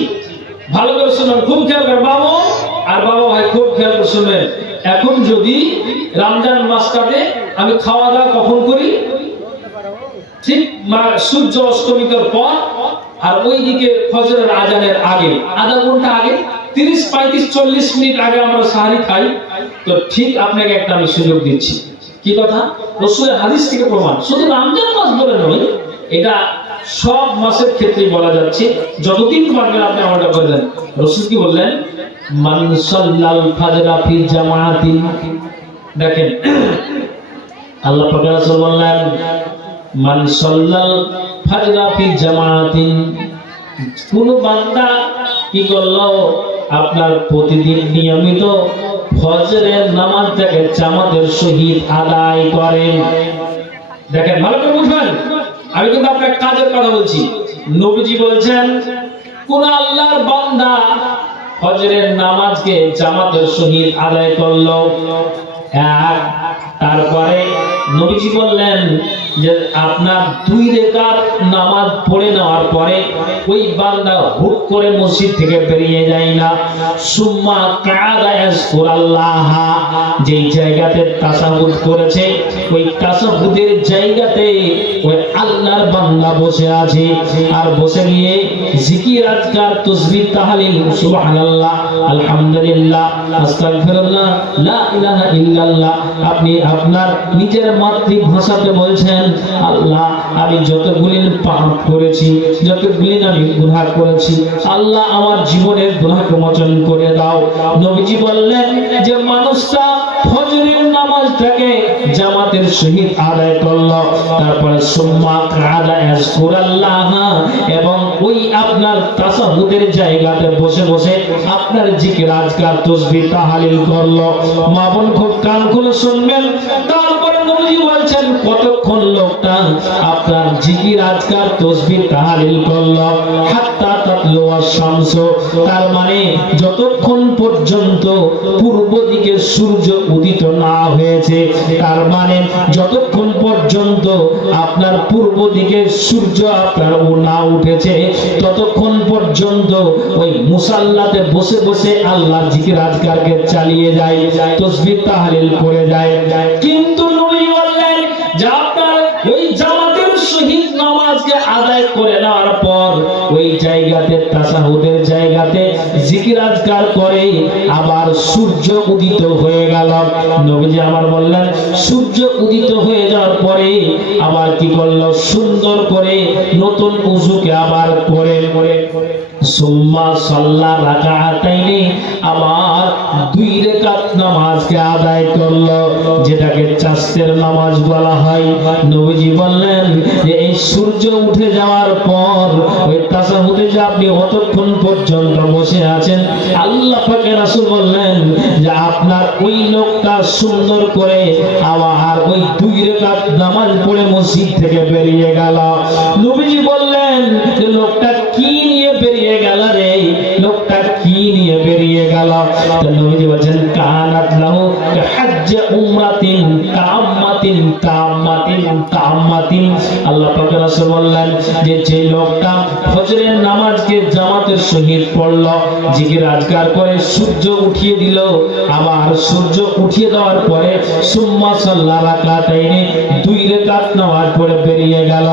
ভালো করে শুনুন, খুব খেয়াল করে বাবা আর বাবা ভাই, খুব খেয়াল করে শুনেন। এখন যদি রমজান মাসটাতে আমি খাওয়া দাওয়া কখন করি? ঠিক সূর্য অস্তমিতের পর, আর ওইদিকে ফজরের আজানের আগে, আধা ঘন্টা আগে, 30-35-40 মিনিট আগে আমরা সাহারি খাই। তো ঠিক আপনাকে একটা আমি সুযোগ দিচ্ছি। কি কথা? রাসূলের হাদিস থেকে প্রমাণ। শুধু রমজান মাস বলে নয়, এটা সব মাসের ক্ষেত্রে বলা যাচ্ছে। যতদিন পারবেন আপনি আমলটা করে দেন। রাসূল কি বললেন? মান সাল্লাল ফাজরা ফি জামাআতিন। দেখেন আল্লাহ পাক রাসূল বললেন মান সাল্লাল ফাজরা ফি জামাআতিন, কোন বান্দা কি করলো আপনার প্রতিদিন নিয়মিত ফজরের নামাজটাকে জামাতের সহিত আদায় করেন। দেখেন ভালো করে বুঝবেন, আমি কিন্তু আপনাকে কাজের কথা বলছি। নবীজি বলেছেন কোন আল্লাহর বান্দা ফজরের নামাজকে জামাতের সহিত আদায় করলো, তারপরে নবীজি বললেন যে আপনার 2 রাকাত নামাজ পড়ে নেওয়ার পরে ওই বান্দা হুট করে মসজিদ থেকে বেরিয়ে যায় না, সুম্মা কাদা ইয়াজকুরাল্লাহ, যেই জায়গাতে তাসাহুদ করেছে ওই তাসাহুদের জায়গাতে ওই আল্লাহর বান্দা বসে আছে, আর বসে গিয়ে জিকির আজকার তাসবিহ তাহলিল সুবহানাল্লাহ আলহামদুলিল্লাহ আস্তাগফিরুল্লাহ লা ইলাহা ইল্লাল্লাহ আপনি আপনার নিজের মাতৃভাষাতে বলছেন, আল্লাহ আমি যতগুলি পাপ করেছি, যতগুলি আমি গুনাহ করেছি, আল্লাহ আমার জীবনের গুনাহকে মোচন করে দাও। নবীজি বললেন যে মানুষটা ফজরের নামাজটাকে জামাতের সহিত আদায় করলো, তারপরে সুম্মা কাদা ইয়াজকুরাল্লাহ, এবং ওই আপনার তাসাহুদের জায়গাতে বসে বসে আপনার জিকির আজকার তাসবিহ তাহলিল করলো। মা বোন খুব কান খুলে শুনবেন। তারপরে নবীজি বলছেন কতক্ষণ লোকটা আপনার জিকির আজকার তাসবিহ তাহলিল করলো, হাত্তা তাতলুয়া শামস, তার মানে যতক্ষণ পর্যন্ত পূর্ব দিকে সূর্য উদিত না হয়েছে, তার মানে যতক্ষণ পর্যন্ত আপনার পূর্ব দিকে সূর্য আপনার না উঠেছে ততক্ষণ পর্যন্ত ওই মুসাল্লাতে বসে বসে আল্লাহর জিকির আজকারকে চালিয়ে যায়, তাসবিহ তাহলিল করে যায়। কিন্তু নবী বললেন যে আপনার ওই জামাতের সহিত নামাজকে আদায় করে নেওয়ার পর ওই জায়গাতে তাসাহুদের জায়গাতে জিকির আজকার করে আবার সূর্য উদিত হয়ে গেল। নবীজি আমার বললেন সূর্য উদিত হয়ে যাওয়ার পরে আবার কি করলো, সুন্দর করে নতুন ওযুকে আবার করে সুম্মা সাল্লা রাকাতাইনি, আবার 2 রাকাত নামাজকে আদায় করলো, যেটাকে চাষের নামাজ বলা হয়। নবীজি বললেন যে এই সূর্য উঠে যাওয়ার পর ওই তাসাহুদে যে আপনি অতক্ষণ পর্যন্ত বসে আছেন, আল্লাহ পাকের রাসূল বললেন যে আপনার ওই লোকটা সুন্দর করে আবার ওই 2 রাকাত নামাজ পড়ে মসজিদ থেকে বেরিয়ে গেল। নবীজি বললেন যে লোকটা কি নিয়ে বেরিয়ে গেল রে, লোকটা কি নিয়ে বেরিয়ে গেল? নবীজি বলেন কানাত লাহু কাহজ্জে উমরাতিন তাম্মাতিন তাম্মাতিন তাম্মাতিন। আল্লাহ পাক রাসূল বললেন যে লোকটা ফজরের নামাজকে জামাতের সহিত পড়ল, জিকির আজকার করে সূর্য উঠিয়ে দিল, আবার সূর্য উঠিয়ে দেওয়ার পরে সুম্মা সাল্লা রাকাতাইনি, 2 রাকাত নামাজ পড়ে বেরিয়ে গেল,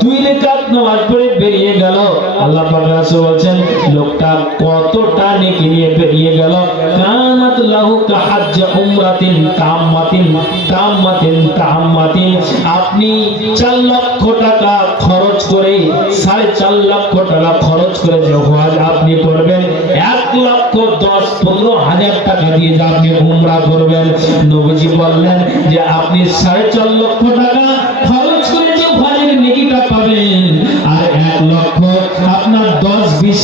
2 রাকাত নামাজ পড়ে বেরিয়ে গেল। আল্লাহ পাক রাসূল বলেন লোকটা কতটা নেকি নিয়ে বেরিয়ে গেল, কানাত লাহু কাহজ্জে উমরাতিন তাম্মাতিন তাম্মাতিন তাম্মাতিন। আপনি 4 লক্ষ টাকা খরচ করে 4.5 লক্ষ টাকা খরচ করে যে হজ আপনি করবেন, 1,10,15,000 টাকা দিয়ে যে আপনি উমরা করবেন, নবীজি বললেন যে আপনি 4.5 লক্ষ টাকা খরচ করে যে হজের নেকিটা পাবেন, আর 1 লক্ষ আপনার 10-20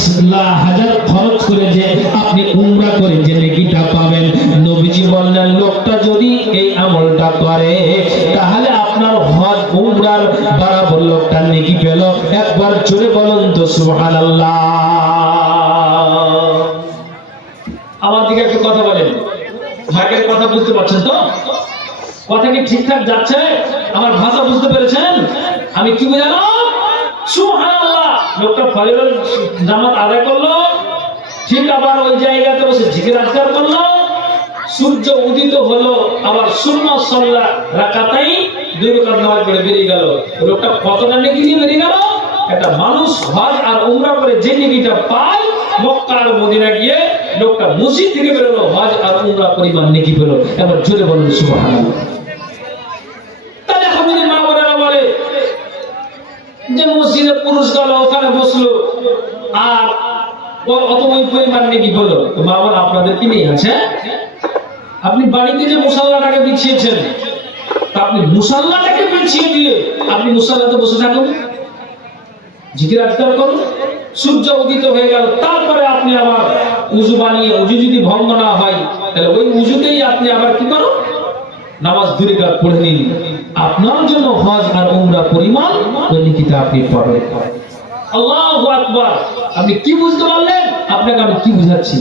হাজার খরচ করে যে আপনি উমরা করে যে নেকিটা পাবেন। নবীজি বললেন লোকটা যদি এই আমলটা করে তাহলে আপনার হজ উমরার বরাবর লোকটা নেকি পেল। একবার জোরে বলুন তো সুবহানাল্লাহ। আমার দিকে একটু কথা বলেন, ভাগের কথা বুঝতে পারছেন তো? কথা কি ঠিকঠাক যাচ্ছে? আমার ভাষা বুঝতে পেরেছেন? আমি কি বুঝালাম? সুবহানাল্লাহ। লোকটা ফজরের নামাজ আদায় করলো, ঠিক আবার ওই জায়গাতে বসে জিকির আজকার করলো, সূর্য উদিত হলো, আবার সুন্নাহ সাল্লা রাকাতাই 2 রাকাত নামাজ পড়ে বেরিয়ে গেল। লোকটা কতটা নেকি নিয়ে বেরিয়ে গেল? একটা মানুষ হজ আর উমরা করে যে নেকিটা পায়, মক্কা আর মদিনা গিয়ে লোকটা মসজিদ থেকে বেরোলো, হজ আর উমরা পরিমাণ নেকি পেল। এবার জোরে বলুন সুবহানাল্লাহ। তাহলে এখন যদি মা বোনেরা বলে যে মসজিদে পুরুষ গেল, ওখানে বসলো আর অত ওই পরিমাণ নেকি হলো, তো মা বোন আপনাদের কি নেই আছে? আপনি বাড়িতে যে মুসাল্লাটাকে বিছিয়েছেন, আপনি মুসাল্লাটাকে বিছিয়ে দিয়ে আপনি মুসাল্লাতে বসে থাকুন, জিকির আজকার করুন, সূর্য উদিত হয়ে গেল, তারপরে আপনি আবার উযু বানিয়ে, উযু যদি ভঙ্গ না হয় তাহলে ওই উযুতেই আপনি আবার কি করুন, নামাজ 2 রাকাত পড়ে নিন। আপনার জন্য হজ আর উমরা পরিমাণ ওই নেকিটা আপনি পাবেন। আল্লাহু আকবার। আপনি কি বুঝতে পারলেন? আপনাকে আমি কি বুঝাচ্ছি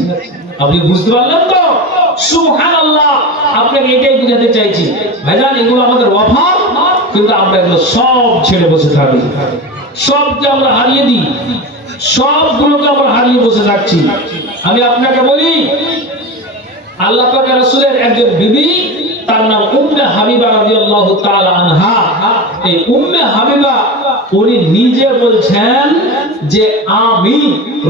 আপনি বুঝতে পারলেন তো? সুবহানাল্লাহ। আপনাকে এটাই বুঝাতে চাইছি ভাইজান, এগুলো আমাদের অভাব, কিন্তু আমরা এগুলো সব ছেড়ে বসে থাকি, সবকে আমরা হারিয়ে দিই, সবগুলোকে আমরা হারিয়ে বসে থাকছি। আমি আপনাকে বলি, আল্লাহ পাকের রাসূলের একজন বিবি, তার নাম উম্মে হাবিবা রাদিয়াল্লাহু তাআলা আনহা। এই উম্মে হাবিবা উনি নিজে বলছেন যে আমি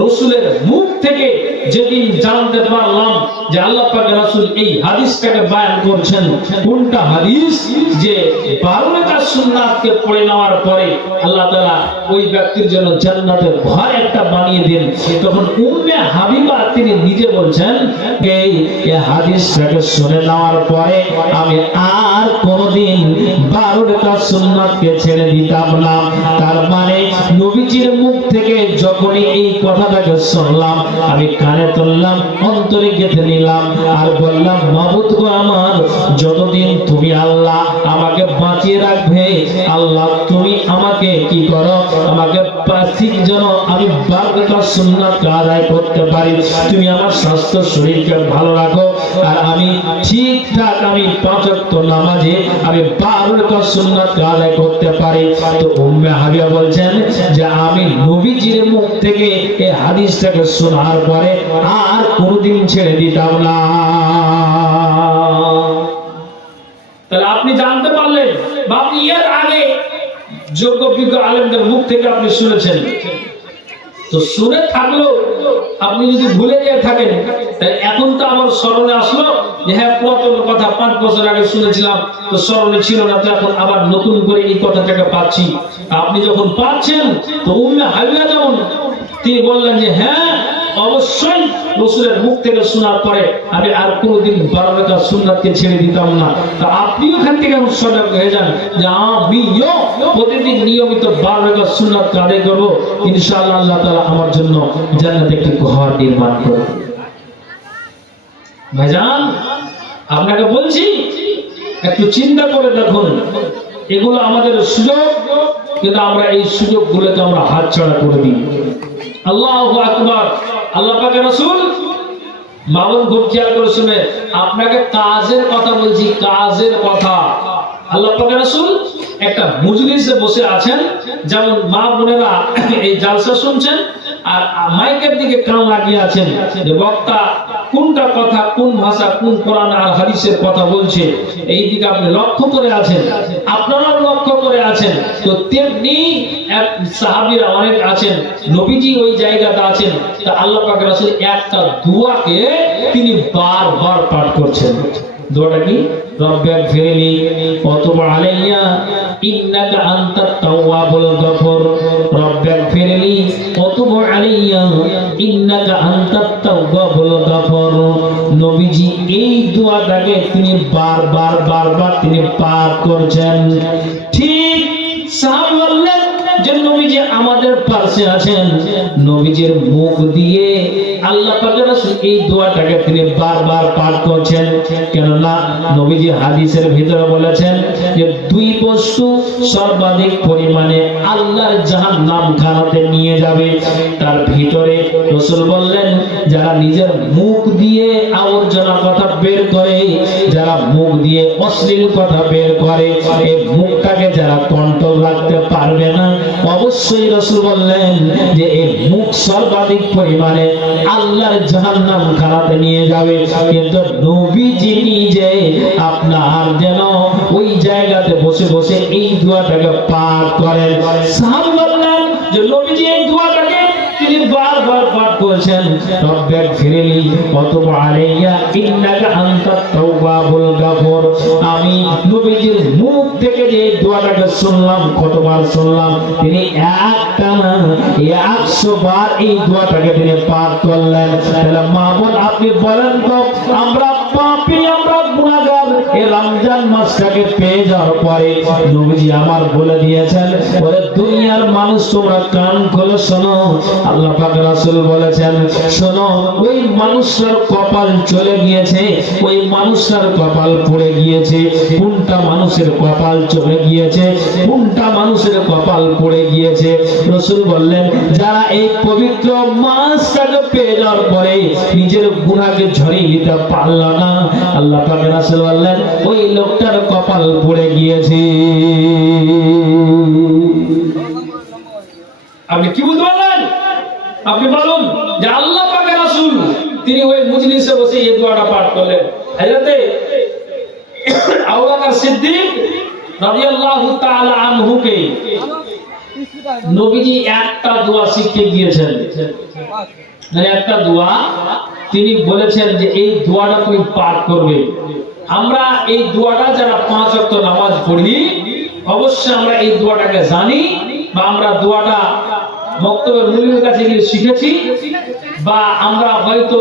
রাসূলের মুখ থেকে যেদিন জানতে পারলাম যে আল্লাহ পাকের রাসূল এই হাদিসটাকে বয়ান করছেন, কোনটা হাদিস, যে 12 রাকাত সুন্নাতকে পড়ে নেওয়ার পরে আল্লাহ তাআলা ওই ব্যক্তির জন্য জান্নাতের ঘর একটা বানিয়ে দেন, তখন উম্মে হাবিবা তিনি নিজে বলছেন এই হাদিসটাকে শুনে নেওয়ার পরে আমি আর কোনদিন 12 রাকাত সুন্নাতকে ছেড়ে দিতাম না। তার মানে নবীজির মুখ থেকে যখনই এই কথাটাকে শুনলাম, আমি কানে তুললাম, অন্তরে গেঁথে নিলাম, আর বললাম মাবুদ গো আমার, যতদিন তুমি আল্লাহ আমাকে বাঁচিয়ে রাখবে, আল্লাহ তুমি আমাকে কি করো, আমাকে ঠিক যেন আমি 12 রাকাত সুন্নাতকে আদায় করতে পারি, তুমি আমার স্বাস্থ্য শরীরকে ভালো রাখো, আর আমি ঠিকঠাক আমি 5 ওয়াক্ত নামাজে আমি 12 রাকাত সুন্নাতকে আদায় করতে পারি। তো উম্মে হাবিবা বলছেন যে আমি নবীজির মুখ থেকে এই হাদিসটাকে শোনার পরে আর কোনদিন ছেড়ে দিতাম না। তাহলে আপনি জানতে পারলেন, বা আপনি এর আগে যোগ্য বিজ্ঞ আলেমদের মুখ থেকে আপনি শুনেছেন, তো শুনে থাকলো আপনি যদি ভুলে গিয়ে থাকেন, তাহলে এখন তো আমার স্মরণে আসলো যে হ্যাঁ পুরাতন কথা 5 বছর আগে শুনেছিলাম, তো স্মরণে ছিল না, তো এখন আবার নতুন করে এই কথাটাকে পাচ্ছি। আপনি যখন পাচ্ছেন, তো উম্মে হাবিবা যেমন তিনি বললেন যে হ্যাঁ অবশ্যই রাসূলের মুখ থেকে শোনার পরে আমি আর কোনোদিন 12 রাকাত সুন্নাতকে ছেড়ে দিতাম না। তা আপনি ওখান থেকে সজাগ হয়ে যান যে আমিও প্রতিদিন নিয়মিত 12 রাকাত সুন্নাত আদায় করব, ইনশাআল্লাহ আল্লাহ তাআলা আমার জন্য জান্নাতে একটি ঘর নির্মাণ করবে। ভাইজান আপনাকে বলছি, একটু চিন্তা করে দেখুন, এগুলো আমাদের সুযোগ, কিন্তু আমরা এই সুযোগগুলোকে আমরা হাতছাড়া করে দিই। আল্লাহু আকবার। আল্লাহ পাকের রাসূল মামুন খুব খেয়াল করে শুনে, আপনাকে কাজের কথা বলছি, কাজের কথা। আল্লাহ পাকের রাসূল একটা মজলিসে বসে আছেন, যেমন মা বোনেরা এই জালসা শুনছেন আর মাইকের দিকে কান লাগিয়ে আছেন যে বক্তা কোনটা কথা, কোন ভাষা, কোন কোরআন আর হাদিসের কথা বলছে, এই দিকে আপনি লক্ষ্য করে আছেন, আপনারাও লক্ষ্য করে আছেন। তো তেমনি এক সাহাবীরা অনেক আছেন, নবীজি ওই জায়গাতে আছেন, তা আল্লাহ পাকের রাসূল একটা দোয়াকে তিনি বারবার পাঠ করছেন। দোয়াটা কি? রব্বিগফিরলি ওয়া তুব আলাইয়া ইন্নাকা আনতাত তাওয়াবুল গফুর, রব্বিগফিরলি ওয়া তুব আলাইয়া ইন্নাকা আনতাত তাওয়াবুল গফুর। নবীজি এই দোয়াটাকে তিনি বারবার তিনি পাঠ করছেন। ঠিক সাহাবী বললেন যে নবীজি আমাদের পাশে আছেন, নবীজির মুখ দিয়ে আল্লাহ পাকের রাসূল এই দোয়াটাকে তিনি বারবার পাঠ করছেন। কেননা নবীজি হাদিসের ভিতরে বলেছেন যে 2 বস্তু সর্বাধিক পরিমাণে আল্লাহর জাহান্নাম খানাতে নিয়ে যাবে। তার ভিতরে রাসূল বললেন, যারা নিজের মুখ দিয়ে আবর্জনা কথা বের করে, যারা মুখ দিয়ে অশ্লীল কথা বের করে, এই মুখটাকে যারা কন্ট্রোল রাখতে পারবে না, অবশ্যই রাসূল বললেন যে এই মুখ সর্বাধিক পরিমাণে আল্লাহর জাহান্নাম খানাতে নিয়ে যাবে। কিন্তু নবীজি নিজে আপনার যেন ওই জায়গাতে বসে বসে এই দোয়াটাকে পাঠ করেন। সাহাবী বললেন যে নবীজি এই দোয়াটাকে তিনি বারবার পাঠ করেছেন, রব্বিগফিরলি ওয়া তুব আলাইয়া ইন্নাকা আনতাত তাওয়াবুল গফুর। আমি নবীজির মুখ থেকে যে দোয়াটাকে শুনলাম, কতবার শুনলাম, তিনি একটানা 100 বার এই দোয়াটাকে তিনি পাঠ করলেন। তাহলে মা বোন আপনি বলেন তো, আমরা পাপী, আমরা গুনাহগার, এই রমজান মাসটাকে পেয়ে যাওয়ার পরে নবীজি আমার বলে দিয়েছেন, ওরে দুনিয়ার মানুষ তোমরা কান খুলে শোনো, আল্লাহ পাক রাসূল বলেছেন শোনো, ওই মানুষটার কপাল চলে গিয়েছে, ওই মানুষটার কপাল পড়ে গিয়েছে। কোনটা মানুষের কপাল চলে গিয়েছে, কোনটা মানুষের কপাল পড়ে গিয়েছে? রাসূল বললেন যারা এই পবিত্র মাসটাকে পেয়ে যাওয়ার পরে নিজের গুনাহকে ঝরিয়ে নিতে পারল না। আল্লাহ পাকের রাসূল বললেন ওই লোকটার কপাল পুড়ে গিয়েছে। আপনি কি বুঝতে পারলেন? আপনি বলুন যে আল্লাহ পাকের রাসূল তিনি ওই মজলিসে বসে এই দোয়াটা পাঠ করলেন। হযরতে আবু বকর সিদ্দিক রাদিয়াল্লাহু তাআলা আনহুকে নবীজি একটা দোয়া শিখিয়ে দিয়েছেন, মানে একটা দোয়া তিনি বলেছেন যে এই দোয়াটা তুমি পাঠ করবে। আমরা এই দোয়াটা যারা 5 ওয়াক্ত নামাজ পড়ি অবশ্যই আমরা এই দোয়াটাকে জানি, বা আমরা দোয়াটা মক্তবের মুল্লির কাছে গিয়ে শিখেছি, বা আমরা হয়তো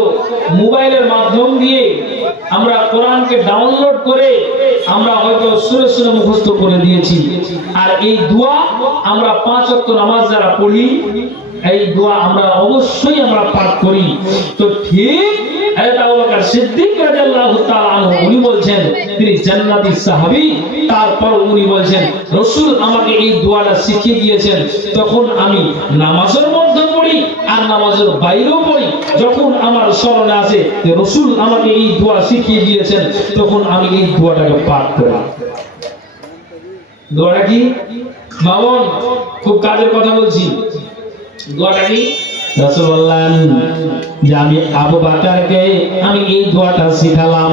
মোবাইলের মাধ্যম দিয়ে আমরা কোরআনকে ডাউনলোড করে আমরা হয়তো সুরে সুরে মুখস্থ করে দিয়েছি। আর এই দোয়া আমরা 5 ওয়াক্ত নামাজ যারা পড়ি এই দোয়া আমরা অবশ্যই আমরা পাঠ করি। তো ঠিক হযরত আবু বকর সিদ্দিক রাদিয়াল্লাহু তাআলা আনহু উনি বলছেন তিনি জান্নাতি সাহাবী, তারপর উনি বলছেন রাসূল আমাকে এই দোয়াটা শিখিয়ে দিয়েছেন, তখন আমি নামাজের মধ্যে পড়ি আর নামাজের বাইরেও পড়ি, যখন আমার স্মরণে আসে যে রাসূল আমাকে এই দোয়া শিখিয়ে দিয়েছেন তখন আমি এই দোয়াটাকে পাঠ করি। দোয়াটা কি মামুন? খুব কাজের কথা বলছি। দোয়াটা কি? রাসূল বললেন যে আমি আবু বকরকে আমি এই দোয়াটা শিখালাম।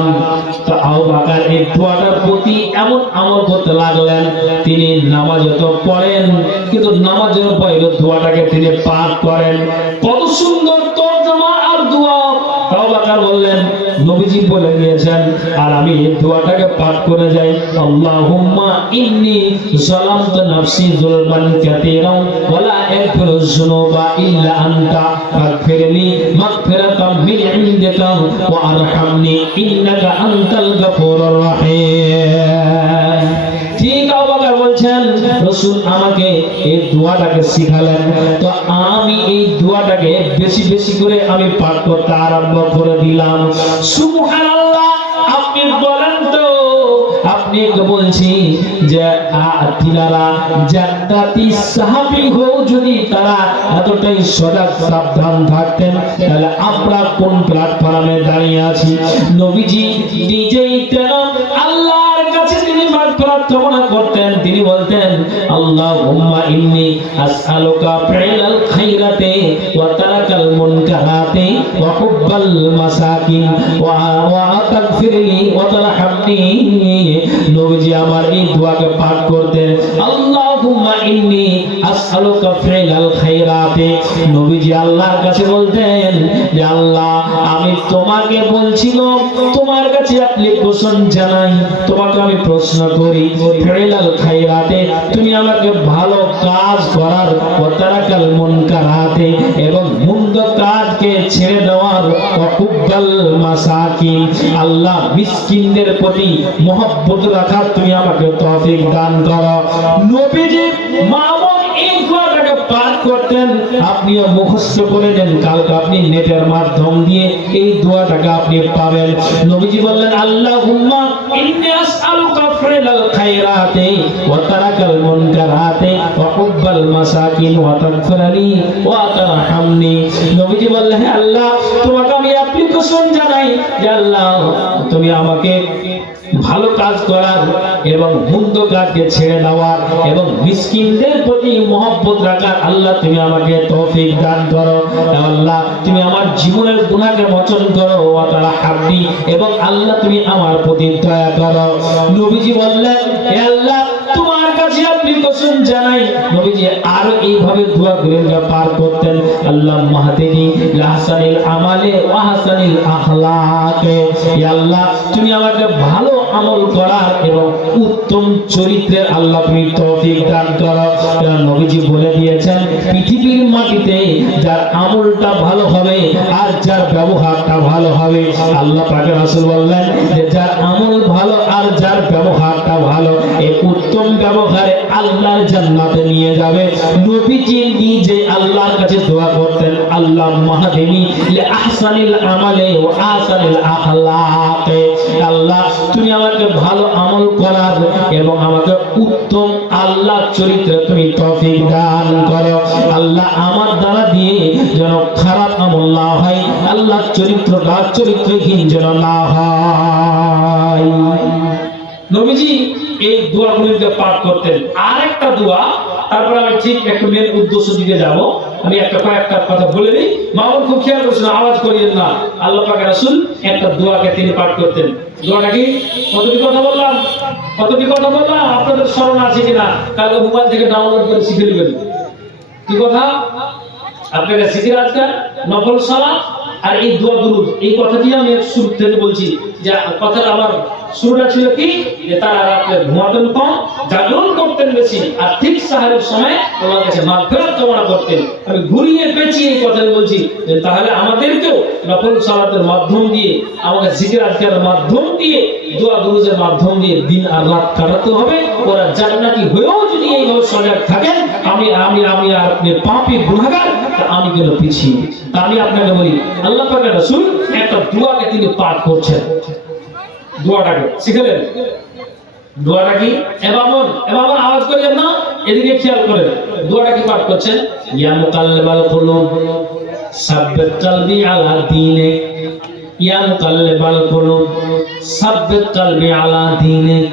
তো আবু বকর এই দোয়াটার প্রতি এমন আমল করতে লাগলেন, তিনি নামাজে তো পড়েন কিন্তু নামাজের বাইরে দোয়াটাকে তিনি পাঠ করেন। কত সুন্দর তরজমা আর দোয়া! আবু বকর বললেন নবীজি বলে দিয়েছেন আর আমি এই দোয়াটাকে পাঠ করে যাই, আল্লাহুম্মা ইন্নী যালামতু নাফসি যুলমান কাসীরান ওয়া লা ইয়াগফিরুয যুনুবা ইল্লা আনতা ফাগফিরলি মাগফিরাতাম মিন ইনদিকা ওয়া আরহামনি ইন্নাকা আনতাল গফুরুর রহিম। ঠিক আবু বকর বলছেন রাসূল আমাকে এই দোয়াটাকে শিখালেন, তো আমি এই দোয়াটাকে বেশি বেশি করে আমি পাঠ করতে আরম্ভ করে দিলাম। সুবহানাল্লাহ! আপনি বলেন তো, আপনি বলছি যে তিনারা জান্নাতি সাহাবী হও যদি তারা এতটাই সজাগ সাবধান থাকতেন তাহলে আমরা কোন প্ল্যাটফর্মে দাঁড়িয়ে আছি? নবীজি নিজেই তেন আল্লাহর কাছে তিনি মাগফিরাত কামনা করতেন, তিনি বলতেন আল্লাহুম্মা ইন্নী আসআলুকা ফি'লাল খায়রাতি ওয়া তারাকাল মুনকারাতি ওয়া হুব্বাল মাসাকিন ওয়া তাগফিরলি ওয়া তারহামনি। নবীজি আমার এই দোয়াকে পাঠ করতেন, আল্লাহুম্মা ইন্নী আসআলুকা ফি'লাল খায়রাতি। নবীজি আল্লাহর কাছে বলতেন যে আল্লাহ আমি তোমাকে বলছিলাম, তোমার কাছে অ্যাপ্লিকেশন জানাই, তোমাকে আমি প্রশ্ন করি ফি'লাল খায়রাতি তুমি আমাকে ভালো কাজ করার ওয়া তারাকাল মুনকারাতি এবং মন্দ কাজকে ছেড়ে দেওয়ার ওয়া হুব্বাল মাসাকিন আল্লাহ মিসকিনদের প্রতি মহব্বত রাখার তুমি আমাকে তৌফিক দান করো। নবীজি মামুন এই দোয়াটাকে পাঠ করতেন, আপনিও মুখস্থ করে দেন, কালকে আপনি নেটের মাধ্যম দিয়ে এই দোয়াটাকে আপনি পাবেন। নবীজি বললেন আল্লাহুম্মা ইন্নী আসআলুকা ফি'লাল খায়রাতি ওয়া তারাকাল মুনকারাতি ওয়া হুব্বাল মাসাকিন ওয়া তাগফিরলি ওয়া তারহামনি। নবীজি বললেন হে আল্লাহ তোমাকে আমি অ্যাপ্লিকেশন জানাই যে আল্লাহ তুমি আমাকে ভালো কাজ করার এবং মন্দ কাজকে ছেড়ে দেওয়ার এবং মিসকিনদের প্রতি মহব্বত রাখার আল্লাহ তুমি আমাকে তৌফিক দান করো। আল্লাহ তুমি আমার জীবনের গুনাহকে মোচন করো ওয়া তারহামনি এবং আল্লাহ তুমি আমার প্রতি দয়া করো। নবীজি বললেন হে আল্লাহ তোমার কাছে অ্যাপ্লিকেশন জানাই। নবীজি আর এইভাবে দোয়া করে পার করতেন, আল্লাহ মাহদিনি লাহসানিল আমালে ওয়া হাসানিল আখলাকে। হে আল্লাহ তুমি আমাকে ভালো আমল করার এবং উত্তম চরিত্রের আল্লাহ তুমি তৌফিক দান করো। নবীজি বলে দিয়েছেন পৃথিবীর মাটিতে যার আমলটা ভালো হবে আর যার ব্যবহারটা ভালো হবে, আল্লাহ পাকের রাসূল বললেন যে যার আমল ভালো আর যার ব্যবহারটা ভালো এই উত্তম ব্যবহারে আল্লাহর জান্নাতে নিয়ে যাবে। নবীজি নিজে আল্লাহর কাছে দোয়া করতেন আল্লাহ মাহদিনি লি আহসানিল আমালে ওয়া আহসানিল আখলাকে। আল্লাহ তুমি আমাকে ভালো আমল করার এবং আমাকে উত্তম আল্লাহ চরিত্রে তুমি তৌফিক দান করো। আল্লাহ আমার দ্বারা দিয়ে যেন খারাপ আমল না হয়, আল্লাহর চরিত্রহীন যেন না হয়। নবীজি এই দোয়াগুলিকে পাঠ করতেন। আর একটা দোয়া, তারপর আমি ঠিক একটা মেন উদ্দেশ্য দিকে যাব। আমি কয়েকটা কথা বলে দিই, মামুন খুব খেয়াল করছেন, আওয়াজ করিয়েন না। আল্লাহ পাক রাসূল একটা দোয়াকে তিনি পাঠ করতেন। দোয়াটা কি? কতটি কথা বললাম? আপনাদের স্মরণ আছে কিনা? কালকে মোবাইল থেকে ডাউনলোড করে শিখে নেবেন। কি কথা? আপনারা শিখে রাখবেন নফল সালাত আর এই দোয়া দুরূদ। এই কথাটি আমি শুরু থেকে বলছি যে কথাটা আমার শুরুটা ছিল কি, যে তারা রাতে ঘুমাতেন কম, জাগরণ করতেন বেশি, আর ঠিক সাহারের সময় আল্লাহর কাছে মাগফিরাত কামনা করতেন। আমি ঘুরিয়ে পেঁচিয়ে এই কথা বলছি যে তাহলে আমাদেরকেও নফল সালাতের মাধ্যম দিয়ে, আমাকে জিকির আজকারের মাধ্যম দিয়ে, দোয়া দুরূদের মাধ্যম দিয়ে দিন আর রাত কাটাতে হবে। ওরা জান্নাতি হয়েও যদি এইভাবে সজাগ থাকেন, আমি আর আপনি পাপী গুনাহগার, আমি কেন পিছিয়ে? তা আমি আপনাকে বলি, আল্লাহ পাকের রাসূল একটা দোয়াকে তিনি পাঠ করছেন। দোয়াটাকে শিখলেন? দোয়াটা কি? এবার আওয়াজ করেন না, এদিকে খেয়াল করেন। দোয়াটা কি পাঠ করছেন? ইয়া মুকাল্লিবাল কুলুব সাব্বিত কলবি আলা দীনিক, ইয়া মুকাল্লিবাল কুলুব সাব্বিত কলবি আলা দীনিক,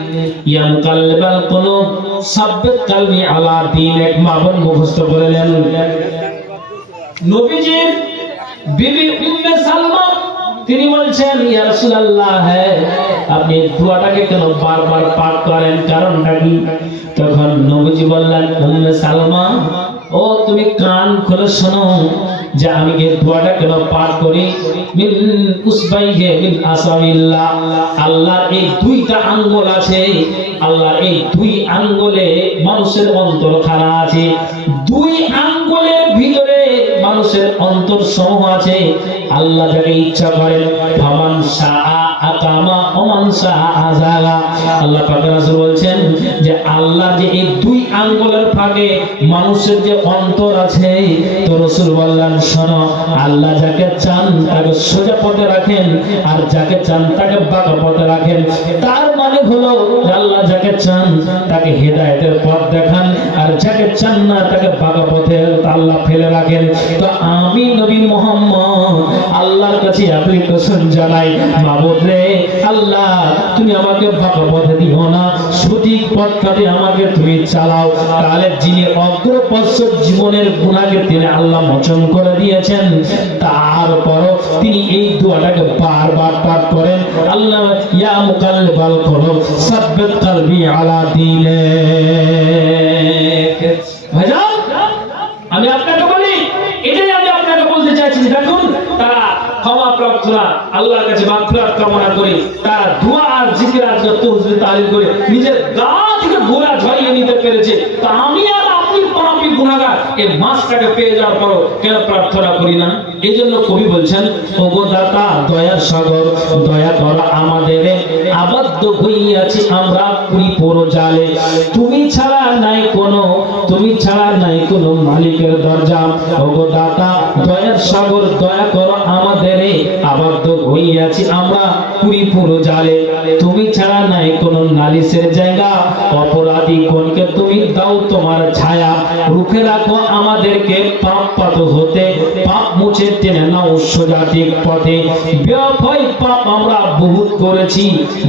ইয়া মুকাল্লিবাল কুলুব সাব্বিত কলবি আলা দীনিক। মাবন মুখস্থ করলেন। নবীজির বিবি উম্মে সালমা তিনি বলছেন, ইয়া রাসূলুল্লাহ, আপনি দোয়াটাকে কেন বারবার পাঠ করেন, কারণটা কি? তখন নবীজি বললেন, উম্মে সালমা, ও তুমি কান খুলে শোনো যে আমি এই দোয়াটা কেন পাঠ করি। মিন উসবাইহি মিন আসাবিল্লাহ, আল্লাহর এই দুইটা আঙ্গুল আছে, আল্লাহর এই দুই আঙ্গুলে মানুষের অন্তরখানা আছে। দুই আঙ্গুলের ভিতরে মানুষের অন্তর সমূহ আছে। আল্লাহ যাকে ইচ্ছা করেন ফামান শাআ আকামা ওয়া মান শাআ আযাগা। আল্লাহ পাক রাসূল বলছেন যে আল্লাহ যে এই দুই আঙ্গুলের ফাঁকে মানুষের যে অন্তর আছে, তো রাসূল বললেন, শোনো, আল্লাহ যাকে চান তাকে সোজা পথে রাখেন, আর যাকে চান তাকে বাঁকা পথে রাখেন। তার মানে হলো আল্লাহ যাকে চান তাকে হেদায়েতের পথ দেখান, আর যাকে চান না তাকে বাঁকা পথে আল্লাহ ফেলে রাখেন। তো আমি নবী মুহাম্মদ আল্লাহর কাছে অ্যাপ্লিকেশন জানাই, মাবুদ রে, আল্লাহ তুমি আমাকে বাঁকা পথে দিও না, সঠিক পথটাতে আমাকে তুমি চালাও। তাহলে যিনি অগ্রপশ্চাৎ জীবনের গুনাহকে তিনি আল্লাহ মোচন করে দিয়েছেন, তারপরও তিনি এই দোয়াটাকে বারবার পাঠ করেন, আল্লাহ ইয়া মুকাল্লিবাল কুলুব সাব্বিত কলবি আলা দীনিক। ভাইজান, আমি আপনাকে বলি, এটাই আমি আপনাকে বলতে চাইছি। দেখুন, তারা ক্ষমা প্রার্থনা, আল্লাহর কাছে মাগফিরাত কামনা করে, তারা দোয়া আর জিকির আর তাওহীদ তালিম করে নিজের গা থেকে গোলা ঝরিয়ে নিতে পেরেছে। তা আমি আর আপনি পাপী গুনাহগার, এই মাসটাকে পেয়ে যাওয়ার পর কেন প্রার্থনা করি না? এই জন্য কবি বলছেন, ওগো দাতা দয়ার সাগর, দয়া করো আমাদের, আবদ্ধ হইয়াছি আমরা পুরো জালে, তুমি ছাড়া নাই কোনো মালিকের দরজা। ওগো দাতা দয়ার সাগর, দয়া করো আমাদের, আবদ্ধ হইয়াছি আমরা পুরো জালে, তুমি ছাড়া নাই কোনো নালিশের জায়গা, অপরাধী কোনকে তুমি দাও তোমার ছায়া, রুখে রাখো আমাদেরকে পাপ পাত হতে, পাপ মুছে টেনে নাও সোজা ঠিক পথে। বেওয়াফাই পাপ আমরা বহুত করেছি,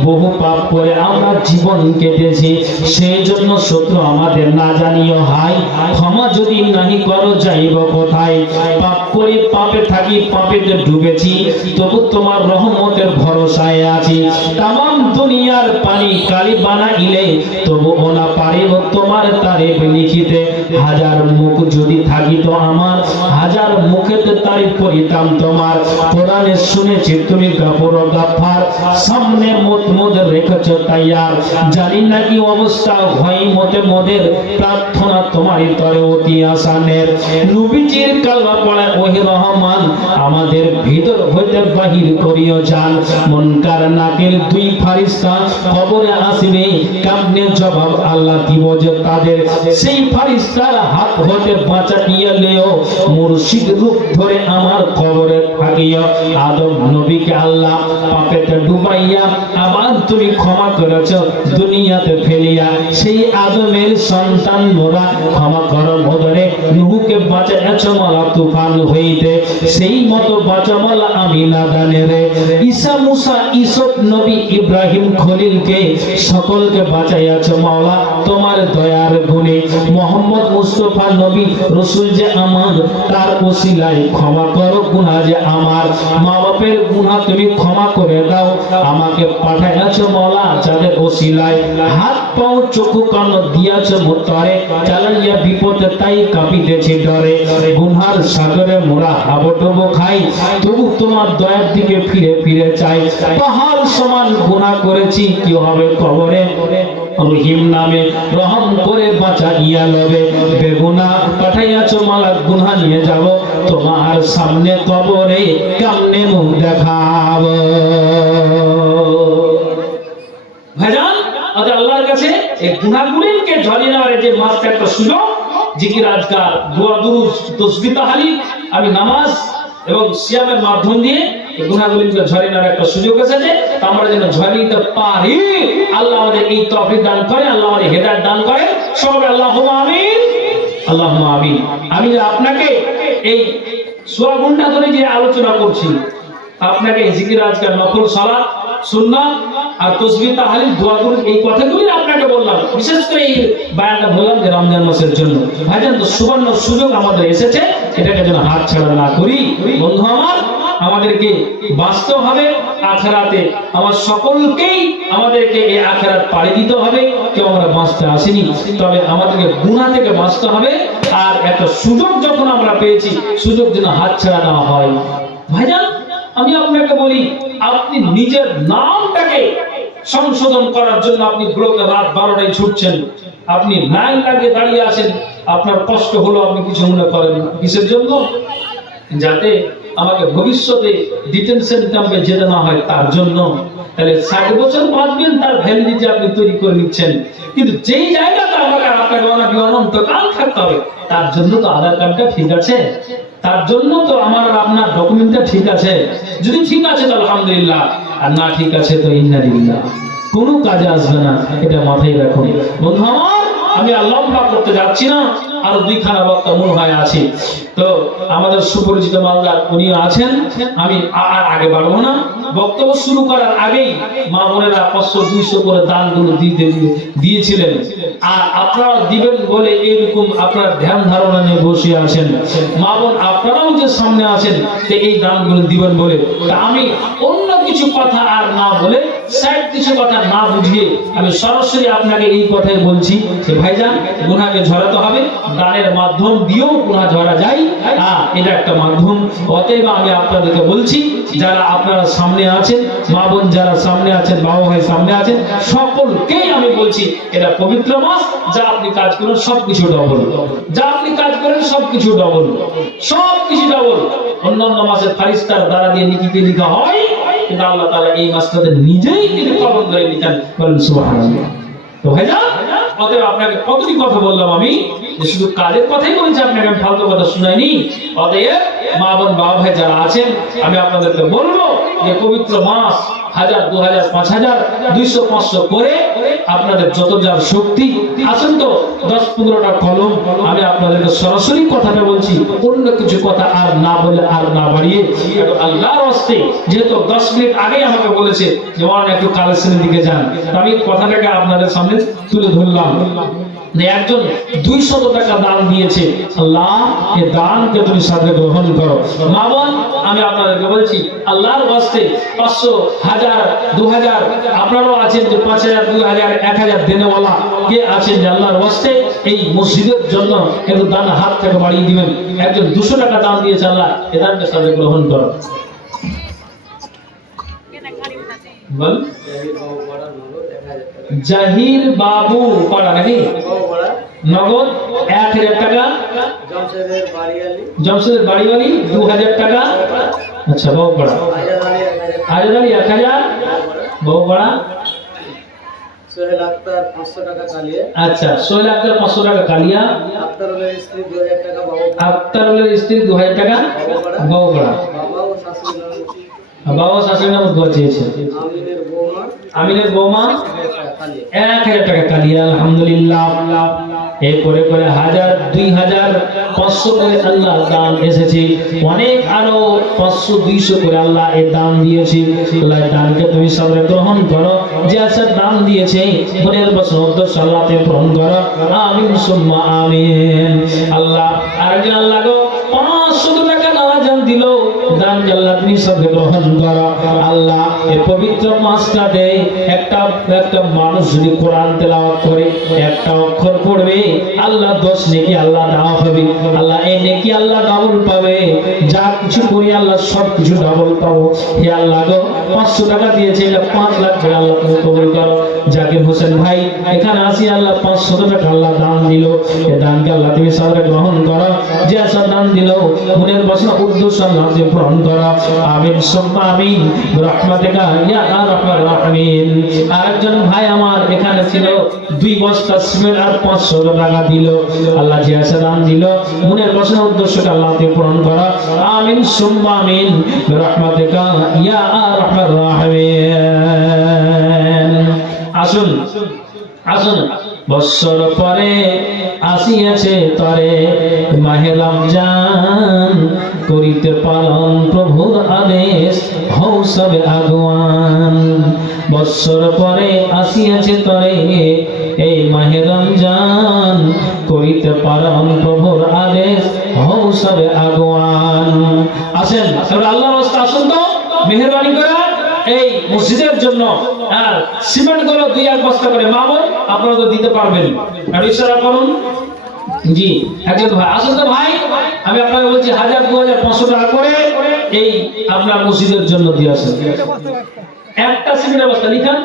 বহু পাপ করে আমরা জীবন কেটেছি, সেই জন্য শত্রু আমাদের না জানিও হাই, ক্ষমা যদি নাহি করো যাইব কোথায়, পাপ করে পাপে থাকি পাপেতে ডুবেছি, তবু তোমার রহমতের ভরসায় আছি, তামাম দুনিয়ার পানি কালি বানাইলে তবু ওনা পারিব তোমার তারিফ লিখিতে, হাজার মুখ যদি থাকিত আমার, হাজার মুখেতে তারিফ করিতাম তোমার, কোরআনে শুনেছি তুমি গাফুর ও গাফফার, সামনে মোদ রেখেছো তাইয়ার, জানি না কি অবস্থা হয় মোদের, প্রার্থনা তোমারই তরে অতি আসানের, নবীজির কালমা পড়ায় ওহি রহমান, আমাদের ভিতর হইতে বাহির করিও যান, মুনকার নাকির দুই ফারিস্তা কবরে আসিবে, কেমনে জবাব আল্লাহ দিব যে তাদের, সেই ফারিস্তার হাত হতে বাঁচাইয়া লেও, মুর্শিদ রূপ ধরে আমার কবরে থাকিও, আদম নবীকে আল্লাহ পাপেতে ডুবাইয়া আবার তুমি ক্ষমা করেছ দুনিয়াতে ফেলিয়া, সেই আদমের সন্তান মোরা ক্ষমা করো মোদরে নুহকে বাঁচাইছো মাওলা তুফান হইতে সেই মতো বাঁচো মাওলা আমি নাদানে রে ঈসা মুসা ইসুফ নবী ইব্রাহিম খলিলকে সকলকে বাঁচাইছো মাওলা তোমার দয়ার গুণে মোহাম্মদ মুস্তাফা নবী রাসূল যে আমার তার ওসিলায় ক্ষমা করো গুনাহ যে আমার মা বাপের গুনাহ তুমি ক্ষমা করে দাও আমাকে পাঠাইছো মাওলা যাদের ওসিলায় হাত পাও চোখু কান দিয়াছো মোতরে চালাইয়া বিপদে তাই কাঁপিতেছে ডরে গুনার সাগরে মোরা হাবুডুবু খাই তবু তোমার দয়ার দিকে ফিরে ফিরে চাই পাহাড় সমান গুনাহ করেছি কি হবে কবরে রহিম নামে রহম করে বাঁচাইয়া লবে বেগুনাহ পাঠাইয়াছো মালা গুনাহ নিয়ে যাব তোমার সামনে কবরে কেমনে মুখ দেখাবো ভাইজান আজ আল্লাহর কাছে এই গুনাহগুলিকে ঝরিয়ে নেওয়ার যে মাত্র একটা সুযোগ জিকির আজকার দোয়া দুরূদ তাসবিহ তাহলিল আমি নামাজ এবং সিয়ামের মাধ্যম দিয়ে এই গুনাহগুলিকে ঝরিয়ে নেওয়ার একটা সুযোগ এসেছে আমরা যেন ঝরিয়ে নিতে পারি আল্লাহ আমাদের এই তৌফিক দান করে আল্লাহ আমাদের হেদায়েত দান করে সবাই আল্লাহুম্মা আমিন আল্লাহুম্মা আমিন আমি আপনাকে এই সূরা ঘন্টা ধরে যে আলোচনা করছি আপনাকে জিকির আজকার নফল সালাত সুন্নাত আর তাসবিহ তাহলিল দোয়া দুরূদ এই কথাগুলি আপনাকে বললাম বিশেষ করে এই বায়ানটা বললাম যে রমজান মাসের জন্য ভাইজান তো সুবর্ণ সুযোগ আমাদের এসেছে এটাকে যেন হাতছাড়া না করি বন্ধু আমার আমাদেরকে বাঁচতে হবে আখিরাতে আমার সকলকেই আমাদেরকে এই আখিরাত পাড়ি দিতে হবে কেউ আমরা বাঁচতে আসিনি তবে আমাদেরকে গুনাহ থেকে বাঁচতে হবে আর একটা সুযোগ যখন আমরা পেয়েছি সুযোগ যেন হাতছাড়া না হয় ভাইজান আমি আপনাকে বলি আপনি নিজের নামটাকে সংশোধন করার জন্য আপনি ব্লকে রাত 12টায় ছুটছেন আপনি লাইন লাগিয়ে দাঁড়িয়ে আছেন আপনার কষ্ট হলো আপনি কিছু মনে করেন না কিসের জন্য যাতে আমাকে ভবিষ্যতে ডিটেনশন ক্যাম্পে যেতে না হয় তার জন্য তাহলে 60 বছর বাঁচবেন তার ভ্যালিডিটি আপনি তৈরি করে নিচ্ছেন কিন্তু যেই জায়গাটা আমাকে আপনাকে অনন্তকাল থাকতে হবে তার জন্য তো আধার কার্ডটা ঠিক আছে তার জন্য তো আমার আপনার ডকুমেন্টটা ঠিক আছে যদি ঠিক আছে তো আলহামদুলিল্লাহ আর না ঠিক আছে তো ইন্না লিল্লাহ কোনো কাজে আসবে না এটা মাথায় রাখুন বন্ধু আমার আমি আল্লাহ পাক করতে যাচ্ছি না আর দুইখানা বক্তা মনে হয় আছে তো আমাদের সুপরিচিত মালদার উনি আছেন আমি আর আগে বাড়বো না বক্তব্য শুরু করার আগেই মা বোনেরা 500-200 করে দানগুলো দিয়েছিলেন আর আপনারা দিবেন বলে এরকম আপনারা ধ্যান ধারণা নিয়ে বসে আছেন মা বোন আপনারাও যে সামনে আছেন যে এই দানগুলো দিবেন বলে তা আমি অন্য কিছু কথা আর না বলে সাইড কিছু কথা না বুঝিয়ে আমি সরাসরি আপনাকে এই কথাই বলছি যে ভাইজান গুনাহকে ঝরাতে হবে দানের মাধ্যম দিয়েও গুনাহ ঝরা যায় এটা একটা মাধ্যম অতএব আমি আপনাদেরকে বলছি যারা আপনারা সামনে আছেন মা বোন যারা সামনে আছেন বাবা ভাই সামনে আছেন সকলকেই আমি বলছি এটা পবিত্র মাস যা আপনি কাজ করেন সবকিছু ডবল যা আপনি কাজ করেন সবকিছু ডবল সবকিছু ডবল অন্যান্য মাসের ফারিস্তার দ্বারা দিয়ে নিকিতে লেখা হয় কিন্তু আল্লাহ তাআলা এই মাসটাতে নিজেই তিনি কবুল করে নিতেন বলেন সুবহানাল্লাহ তো ভাইজান অতএব আপনাকে কতটি কথা বললাম আমি যে শুধু কাজের কথাই বলছি আপনাকে আমি ফালতু কথা শুনাইনি অতএব মা বোন বাবা ভাই যারা আছেন আমি আপনাদেরকে বলবো যে পবিত্র মাস 1000 2000 5000 200 500 করে আপনাদের যত যার শক্তি আসেন তো 10-15টা কলম আমি আপনাদেরকে সরাসরি কথাটা বলছি অন্য কিছু কথা আর না বলে আর না বাড়িয়ে আল্লাহর ওয়াস্তে যেহেতু 10 মিনিট আগে আমাকে বলেছে যে ওয়ান একটু কালেকশনের দিকে যান আমি কথাটাকে আপনাদের সামনে তুলে ধরলাম একজন 200 টাকা দান দিয়েছে আল্লাহ এই দানকে তুমি সাথে গ্রহণ করো মা বোন আমি আপনাদেরকে বলছি আল্লাহর ওয়াস্তে 500 1000 2000 আপনারাও আছেন যে 5000 2000 1000 দেনেওয়ালা কে আছেন যে আল্লাহর ওয়াস্তে এই মসজিদের জন্য একটু দান হাত থেকে বাড়িয়ে দিবেন একজন 200 টাকা দান দিয়েছে আল্লাহ এই দানকে সাথে গ্রহণ করো বল জাহির বাবু পাড়া নাকি নগদ 1000 টাকা জমশেদের বাড়িওয়ালি 2000 টাকা আচ্ছা বাবু পাড়া হাজারি 1000 বাবু পাড়া সোহেল আক্তার 500 টাকা কালিয়া আচ্ছা সোহেল আক্তার 500 টাকা কালিয়া আক্তারুলের স্ত্রী 2000 টাকা বাবু আক্তারুলের স্ত্রী 2000 টাকা বাবু পাড়া বাবা শাশুড়ি নাম দোয়া চেয়েছে আমিনের বৌমা 1000 টাকা কালিয়া আলহামদুলিল্লাহ এই করে করে 1000 2000 500 করে আল্লাহ দান এসেছে, অনেক আরো 500 200 করে আল্লাহ এই দান দিয়েছে। আল্লাহ দানকে তুমি সবরে গ্রহণ করো, যে আছে দান দিয়েছে মনের বসন উদ্দেশ্য আল্লাহতে পূরণ করো, আমিন সুম্মা আমিন। আল্লাহ আরেকজন আল্লাহ গো 500 টাকা নামাজান দিল, দান আল্লাহ তুমি সবরে গ্রহণ করো। আল্লাহ এই পবিত্র মাসটাতে একটা মানুষ যদি কোরআন তেলাওয়াত করে একটা অক্ষর পড়বে, আল্লাহ 10 নেকি আল্লাহ দেওয়া হবে। আল্লাহ এই নেকি আল্লাহ ডাবল পাবে, যা কিছু করি আল্লাহ সব কিছু ডাবল পাবো। হে আল্লাহ গো 500 টাকা দিয়েছে, এটা 5 লাখ করে আল্লাহ তুমি কবুল করো। জাকির হোসেন ভাই এখানে আসি, আল্লাহ 500 টাকা আল্লাহ দান দিল, এই দানকে আল্লাহ তুমি সবরে গ্রহণ করো, যে আসা দান দিল মনের বাসনা উদ্দেশ্য আল্লাহ তুমি পূরণ করো, আমিন সুম্মা আমিন বিরহমাতিকা ইয়া আরহামার রাহিমিন। আরেকজন ভাই আমার এখানে ছিল 2 বস্তা সিমেন্ট আর 500 টাকা দিল, আল্লাহ যে আসা দান দিল মনের বাসনা উদ্দেশ্যকে আল্লাহ তুমি পূরণ করো, আমিন সুম্মা আমিন বিরহমাতিকা ইয়া আরহামার রাহিমিন। আসুন আসুন, বৎসর পরে আসিয়াছে তরে মাহে রমজান, করিতে পালন প্রভুর আদেশ হও সবে আগুয়ান। বৎসর পরে আসিয়াছে তরে এই মাহে রমজান, করিতে পালন প্রভুর আদেশ হও সবে আগুয়ান। আসেন আল্লাহর রাস্তা, আসুন তো মেহেরবানি করে এই মসজিদের জন্য সিমেন্ট গুলো 2-1 বস্তা করে মামুন আপনারা তো দিতে পারবেন, আর ইশারা করুন। জি একজন ভাই আসুন তো ভাই, আমি আপনাকে বলছি 1000 2000 500 টাকা করে এই আপনার মসজিদের জন্য দিয়ে আসেন। একটা সিমেন্টের বস্তা লিখান,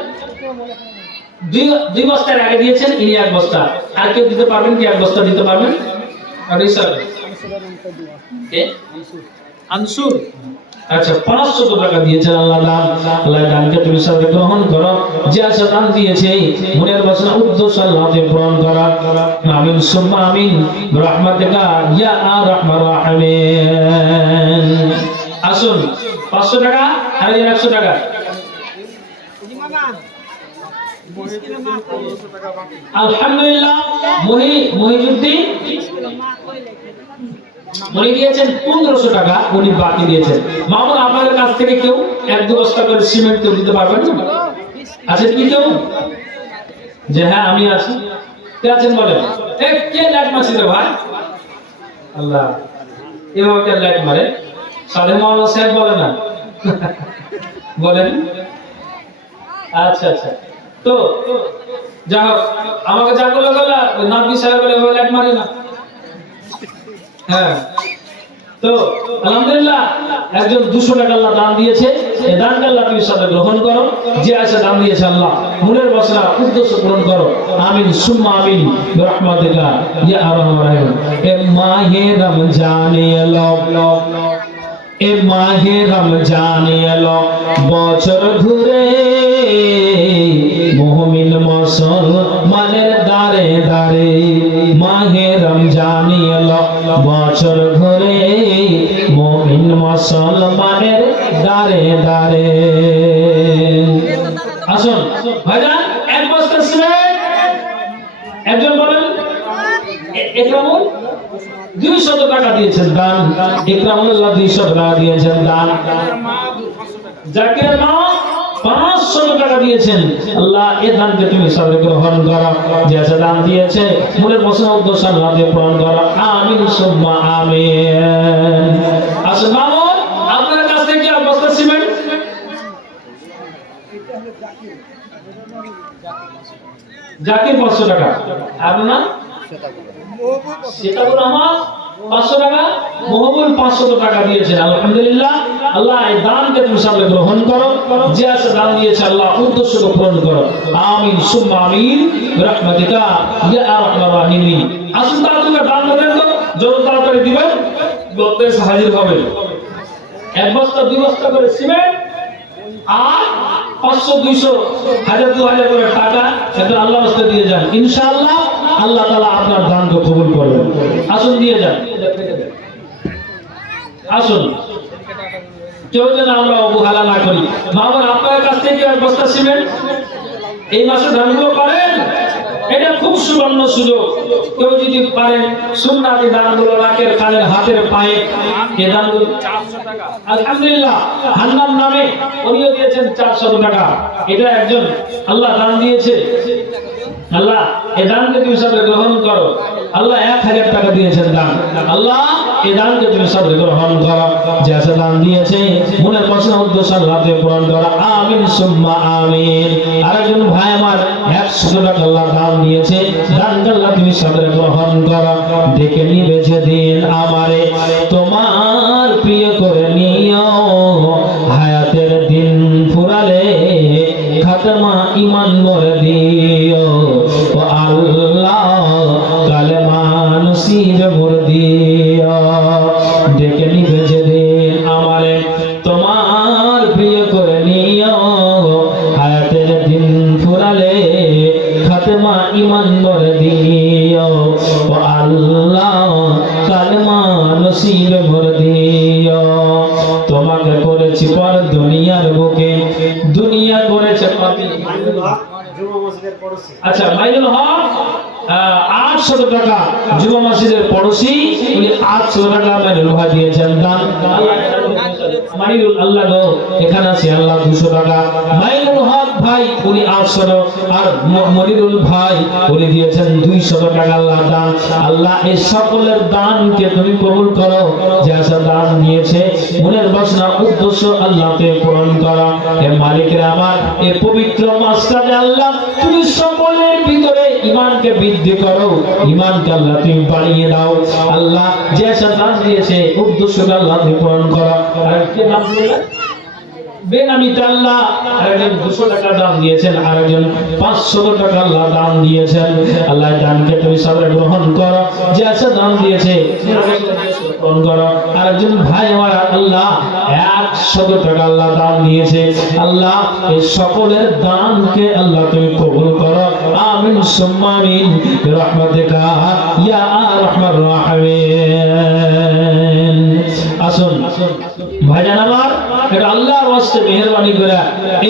2 বস্তার আগে দিয়েছেন, ইনি 1 বস্তা, আর কেউ দিতে পারবেন কি 1 বস্তা দিতে পারবেন? আর ইশারা কে আনসুর, আচ্ছা 500 টাকা দিয়েছেন আল্লাহ দান, আল্লাহ দানকে তুমি সবরে গ্রহণ করো, যে আশা দান দিয়েছে মনের বাসনা উদ্দেশ্য আল্লাহতে পূরণ করো, আমিন সুম্মা আমিন বিরহমাতিকা ইয়া আরহামার রাহিমিন। আসুন 500 টাকা আর 100 টাকা আলহামদুলিল্লাহ। মহিজুদ্দিন উনি দিয়েছেন 1500 টাকা, উনি বাকি দিয়েছেন। মামুন আপনাদের কাছ থেকে কেউ 1-2 বস্তা করে সিমেন্ট কেউ দিতে পারবেন? আছেন কি কেউ? যে হ্যাঁ আমি আছি, কে আছেন বলেন? কে লাইট মারছে রে ভাই? আল্লাহ এভাবে কে লাইট মারে? সাদে মাওলানা সাহেব বলেন না বলেন। আচ্ছা আচ্ছা, তো যা হোক আমাকে যা করলো ওই নাবি সাহেব বলে লাইট মারে না। হ্যাঁ, তো আলহামদুলিল্লাহ একজন 200 টাকা আল্লাহ দান দিয়েছে, এই দানকে আল্লাহ তুমি সাথে গ্রহণ করো, যে আছে দান দিয়েছে আল্লাহ মনের বাসনা উদ্দেশ্য পূরণ করো, আমিন সুম্মা আমিন বিরহমাতিকা ইয়া আরহামার রাহিমিন। এ মাহে রমজান এলো, এ মাহে রমজান এলো বছর ঘুরে, মুমিন মুসলমানের দারে দারে, মাহে রমজান এলো বছর ঘুরে, মুমিন মুসলমানের দারে দারে। আসুন ভাইজান 1 বস্তা সিমেন্ট একজন বলেন। ইকরামুল 200 টাকা দিয়েছেন দান, ইকরামুল্লাহ 200 টাকা দিয়েছেন দান, জাকির মা 500 টাকা দিয়েছেন। আল্লাহ এই দানকে তুমি সবরে গ্রহণ করো, যে দান দিয়েছে মনের বাসনা উদ্দেশ্য আল্লাহ দিয়ে পূরণ করো, আমিন সুম্মা আমিন। আসুন মামুন আপনার কাছ থেকে 1 বস্তা সিমেন্ট, জাকির 500 টাকা, আর না সেটাবুর রহমান 500 টাকা, মহবুল 500 টাকা দিয়েছেন। আলহামদুলিল্লাহ আল্লাহ এই দানকে তুমি সবরে গ্রহণ করো, যে আছে দান দিয়েছে আল্লাহ উদ্দেশ্যকে পূরণ করো, আমিন সুম্মা আমিন বিরহমাতিকা ইয়া আরহামার রাহিমিন। আসুন তাড়াতাড়ি দান দেন তো, যত তাড়াতাড়ি দিবেন বলতে হাজির হবে। 1 বস্তা 2 বস্তা করে সিমেন্ট আর 500 200 1000 2000 করে টাকা এটা আল্লাহর রাস্তা দিয়ে যান, ইনশাআল্লাহ আল্লাহ তাআলা আপনার দানকে কবুল করবেন। আসুন দিয়ে যান, আসুন কেউ যেন আমরা অবহেলা না করি। মামুন আপনার কাছ থেকে 1 বস্তা সিমেন্ট এই মাসে দানগুলো করেন, এটা খুব সুবর্ণ সুযোগ। কেউ যদি পারেন সুন্নাতি দানগুলো নাকের, কানের, হাতের, পায়ে, এই দানগুলো 400 টাকা। আলহামদুলিল্লাহ, হান্নান নামে উনিও দিয়েছেন 400 টাকা। এটা একজন আল্লাহ দান দিয়েছে। আল্লাহ এই দানকে তুমি সব গ্রহণ করো। আল্লাহ 1000 টাকা দিয়েছেন দান। আল্লাহ এই দানকে তুমি সব গ্রহণ করো। যে আছে দান দিয়েছে মনের প্রশ্ন উদ্দেশ্য আল্লাহকে পূরণ করো। আমিন সুম্মা আমিন। আরেকজন ভাই আমার 100 টাকা আল্লাহ দান দিয়েছে। দানকে আল্লাহ তুমি সব গ্রহণ করো। ডেকে নিবে যেদিন আমারে তোমার প্রিয় করে নিও। হায়াতের দিন ফুরালে খাতমা ইমান মোরে দিও। ও আল্লাহ কালেমা নসিব মোরে দিও। ডেকে নিবে যেদিন আমারে তোমার প্রিয় করে নিও। হায়াতের দিন ফুরালে খাতমা ইমান মোরে দিও। ও আল্লাহ কালেমা নসিব মোরে দিও। তোমাকে করেছি পর দুনিয়ার বুকে, দুনিয়া করেছে পাপী। আচ্ছা, মাইনুল হক 800 টাকা যুব মসজিদের পড়োশি, উনি 800 টাকা মাইনুল ভাই দিয়েছেন দান। মাইনুল আল্লাহ গো এখানে আছে, আল্লাহ 200 টাকা। মাইনুল হক ভাই উনি 800, আর মনিরুল ভাই উনি দিয়েছেন 200 টাকা আল্লাহ দান। আল্লাহ এই সকলের দানকে তুমি কবুল করো। যে আসা দান দিয়েছে মনের বাসনা উদ্দেশ্য আল্লাহকে পূরণ করো। হে মালিকের আমার এই পবিত্র মাসটাতে আল্লাহ তুমি সকলের ভিতরে ঈমানকে বৃদ্ধি করো। ঈমানকে আল্লাহ তুমি বাড়িয়ে দাও। আল্লাহ যে আসা দান দিয়েছে উদ্দেশ্য আল্লাহ তুমি পূরণ করো। আর কি নাম বললেন? বেনামিতে আল্লাহ আরেকজন 200 টাকা দান দিয়েছেন, আরেকজন 500 টাকা আল্লাহ দান দিয়েছেন। আল্লাহ দানকে তুমি সবাই গ্রহণ করো। যে আছে দান দিয়েছে গ্রহণ করো। আরেকজন ভাই আমার আল্লাহ 100 টাকা আল্লাহ দান দিয়েছে। আল্লাহ এই সকলের দানকে আল্লাহ তুমি কবুল করো। আমিন সুম্মা আমিন বিরহমাতিকা ইয়া আরহামার রাহিমিন। আসুন ভাইজান আমার, এটা আল্লাহর ওয়াস্তে মেহেরবানি করে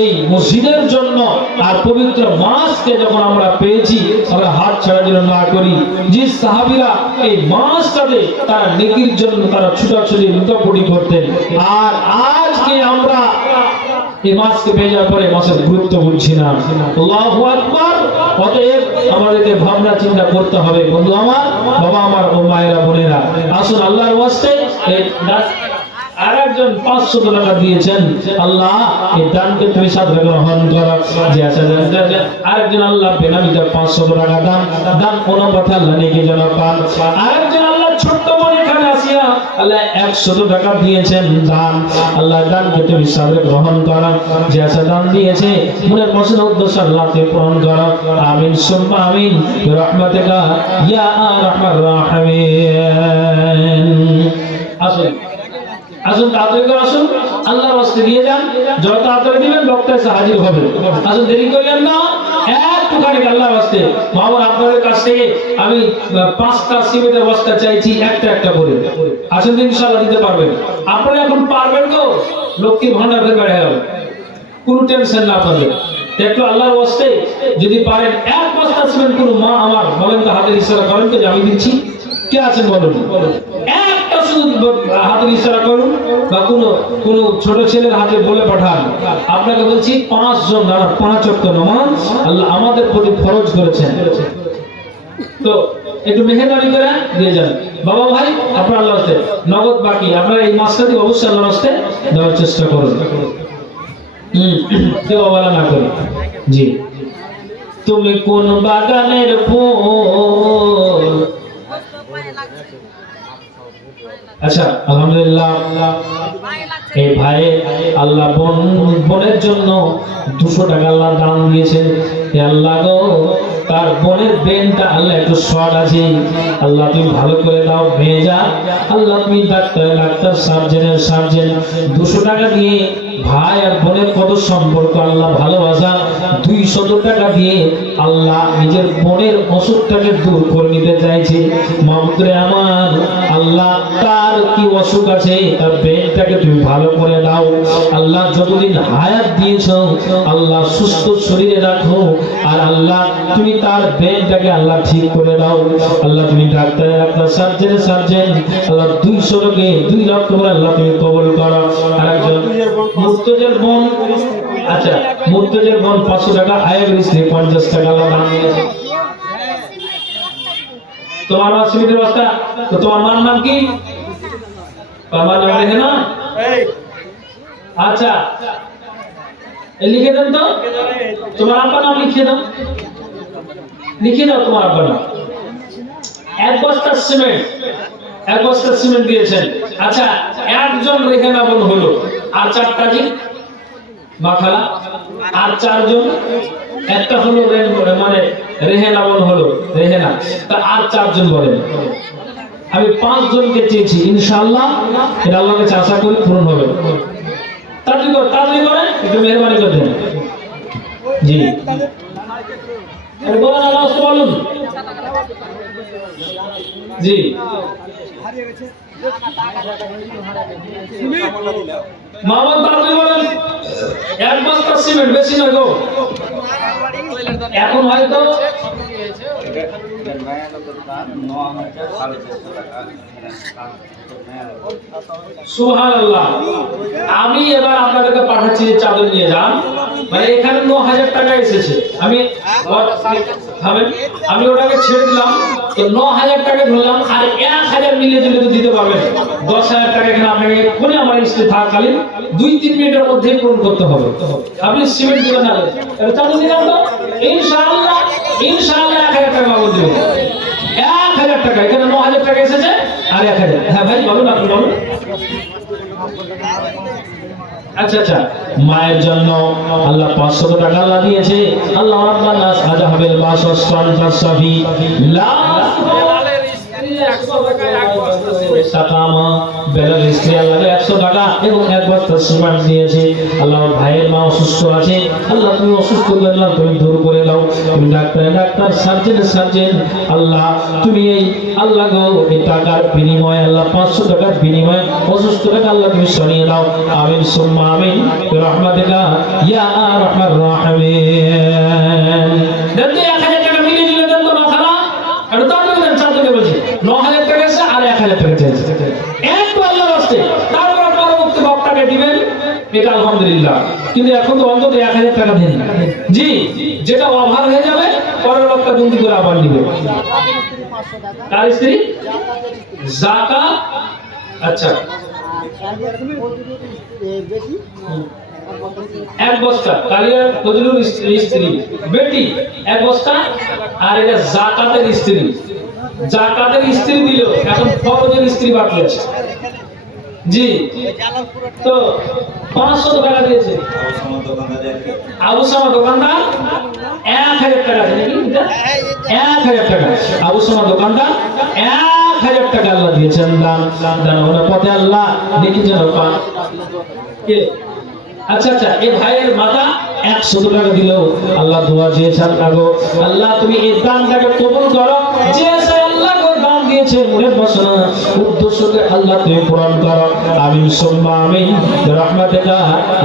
এই মসজিদের জন্য আর পবিত্র মাসকে যখন আমরা পেয়েছি আমরা হাত ছাড়া যেন না করি। যে সাহাবীরা এই মাসটাতে তারা নেকির জন্য তারা ছুটাছুটি লুটাপুটি করতেন, আর আজকে আমরা এই মাসকে পেয়ে যাওয়ার পরে মাসের গুরুত্ব বুঝছি না। আল্লাহু আকবার। অতএব আমাদেরকে ভাবনা চিন্তা করতে হবে বন্ধু আমার, বাবা আমার, ও মায়েরা, বোনেরা, আসুন আল্লাহর ওয়াস্তে আরেকজন 500 টাকা দিয়েছেন। আল্লাহ এই দানকে তুমি সাদরে গ্রহণ করো। যে আছে আরেকজন আল্লাহ বেনামিতে 500 টাকা দান দান কোন কথা আল্লাহ নেকি যেন পান। আরেকজন আল্লাহ ছোট্ট বোন এখানে আসিয়া আল্লাহ 100 টাকা দিয়েছেন দান। আল্লাহ দানকে তুমি সাদরে গ্রহণ করো। যে আছে দান দিয়েছে মনের পছন্দ উদ্দেশ্য আল্লাহকে পূরণ করো। আমিন সুম্মা আমিন বিরহমাতিকা ইয়া আরহামার রাহিমিন। আসুন আসুন তাড়াতাড়ি করে আসুন, আল্লাহর ওয়াস্তে দিয়ে যান। যত তাড়াতাড়ি দিবেন বক্তা এসে হাজির হবে। আসুন, দেরি করলেন না, একটুখানি আল্লাহর ওয়াস্তে। মামুন আপনাদের কাছ থেকে আমি 5টা সিমেন্টের বস্তা চাইছি, একটা একটা করে। আসুন, ইনশাআল্লাহ দিতে পারবেন। আপনারা এখন পারবেন তো? লক্ষ্মীর ভান্ডার ফের বেড়ে যাবে, কোনো টেনশন না আপনাদের। একটু আল্লাহর ওয়াস্তে যদি পারেন 1 বস্তা সিমেন্ট কোনো মা আমার বলেন তো, হাতের ইশারা করেন তো যে আমি দিচ্ছি। কে আছেন বলুন? একটা শুধু হাতের ইশারা করুন, বা কোনো ছোট ছেলের হাতে বলে পাঠান। আপনাকে বলছি 5 জন না, 5 ওয়াক্ত নামাজ আল্লাহ আমাদের প্রতি ফরজ করেছেন। তো একটু মেহেরবানি করে দিয়ে যান। বাবা ভাই আপনার আল্লাহর ওয়াস্তে নগদ বাকি আপনারা এই মাসটাতে অবশ্যই আল্লাহর ওয়াস্তে দেওয়ার চেষ্টা করুন। কেউ অবহেলা না করে। জি, তুমি কোন বাগানের ফুল। আচ্ছা, আলহামদুলিল্লাহ এই ভাই আল্লাহ বোনের জন্য 200 টাকা আল্লাহ দান দিয়েছেন। আল্লাহ গো তার বোনের ব্রেনটা আল্লাহ একটু শর্ট আছে, আল্লাহ তুমি ভালো করে দাও, ভেজা আল্লাহ তুমি ডাক্তার সার্জেন 200 টাকা দিয়ে ভাই আর বোনের কত সম্পর্ক, আল্লাহ ভালোবাসা। 200 টাকা দিয়ে আল্লাহ নিজের বোনের অসুখটাকে দূর করে নিতে চাইছে। মামুদরে আমার, আল্লাহ তার কি অসুখ আছে, তার ব্রেনটাকে তুমি ভালো করে দাও আল্লাহ। যতদিন হায়াত দিয়েছো আল্লাহ সুস্থ শরীরে রাখো, আর আল্লাহ তুমি তার ব্রেনটাকে আল্লাহ ঠিক করে দাও আল্লাহ। তুমি ডাক্তারের ডাক্তার, সার্জেনের সার্জেন আল্লাহ। 200 লোকে 2 লক্ষ করে আল্লাহ তুমি কবুল করো। আর একজন মুর্তজার বোন, আচ্ছা মুর্তজার বোন 500 টাকা, আয়ের স্ত্রী 50 টাকা আল্লাহ দান দিয়েছে। তোমার অসুবিধার অবস্থা তো, তোমার মার নাম কি? তোমার নাম লেখে না? আচ্ছা লিখে দেন তো, তোমার আব্বার নাম লিখিয়ে দাও, লিখে দাও তোমার আব্বার নাম। 1 বস্তা সিমেন্ট, 1 বস্তা সিমেন্ট দিয়েছেন। আচ্ছা একজন রেখে নাবন হলো, আর 4টা জি মাখালা, আর 4 জন, একটা হলো মানে রেহেনাবন হলো, রেহেনা, তা আর 4 জন বলেন। আমি 5 জনকে চেয়েছি, ইনশাআল্লাহ এটা আল্লাহর কাছে আশা করি পূরণ হবে। তাড়াতাড়ি করেন, একটু মেহরবানি করে দেন। জি বলুন, আল্লাহ বলুন। জি মোহাম্মদ বাবু বলেন, 1 বস্তা সিমেন্ট, বেশি না গো। এখন হয়তো সুবহানাল্লাহ। আমি এবার আপনাদেরকে পাঠাচ্ছি চাদর নিয়ে যান, মানে এখানে 9000 টাকা এসেছে। আমি ওটাকে ছেড়ে দিলাম, তো 9000 টাকা ধরলাম, আর 1000 মিলিয়ে যদি দিতে পারবেন 10000 টাকা এখানে আপনাকে এক্ষুনি আমার স্ত্রী থাকাকালীন 2-3 মিনিটের মধ্যে পূরণ করতে হবে। আপনি সিমেন্ট দিবেন না, চাদর দিলাম তো ইনশাআল্লাহ, ইনশাআল্লাহ 1000 টাকা বাবদ দেবেন। 1000 টাকা, এখানে 9000 টাকা এসেছে আর 1000। হ্যাঁ ভাই বলুন, আপনি বলুন। আচ্ছা আচ্ছা, মায়ের জন্য আল্লাহ 500 টাকা আল্লাহ দিয়েছে। আল্লাহ রাব্বান নাস আজাহাবেল বাসস্তান তাসফি লা ভাইয়ের মা অসুস্থ আছে, আল্লাহ তুমি অসুস্থ করলাম, তুমি দূর করে দাও। তুমি ডাক্তার সার্জেন আল্লাহ, তুমি এই আল্লাহ গো এই টাকার বিনিময়ে আল্লাহ 500 টাকার বিনিময়ে অসুস্থটাকে আল্লাহ তুমি সরিয়ে দাও। আমিন সুম্মা আমিন বিরহমাতিকা ইয়া আরহামার রাহিমিন। দেন 1000 টাকা মিলিয়ে দিলে দেন তো মাখানা, আর তাড়াতাড়ি দেন। চাঁদকে বলছি 9000 টাকা আছে আর 1000 টাকা চাইছে, একটু আল্লাহর রাস্তায়, তারপর আপনারা মুক্তি বক্তাকে দিবেন, এটা আলহামদুলিল্লাহ। কিন্তু এখন তো অন্তত 1000 টাকা দেন। জি, যেটা ওভার হয়ে যাবে পরের বক্তা বন্দি করে আবার নিবে। কার স্ত্রী যাকাত, আচ্ছা 1 বস্তা কালিয়া ফজলুর স্ত্রী বেটি 1 বস্তা, আর এটা যাকাতের স্ত্রী, যাকাতের স্ত্রী দিল, এখন ফরজের স্ত্রী বাকি আছে। জি, তো 500 টাকা দিয়েছে আবু সামা দোকানদার, 1000 টাকা আছে নাকি, 1000 টাকা আবু সামা দোকানদার 1000 টাকা আল্লাহ দিয়েছেন। দান ওনার পথে আল্লাহ দেখি যেন পান। কে? আচ্ছা আচ্ছা, এই ভাইয়ের মাথা 100 টাকা দিল, আল্লাহ দোয়া চেয়েছেন আগো আল্লাহ তুমি এই দানটাকে কবুল করো। যে আল্লাহ গো দান দিয়েছে মনের বাসনা উদ্দেশ্যকে আল্লাহ তুমি পূরণ করো। আমিন সুম্মা আমিন বিরহমাতিকা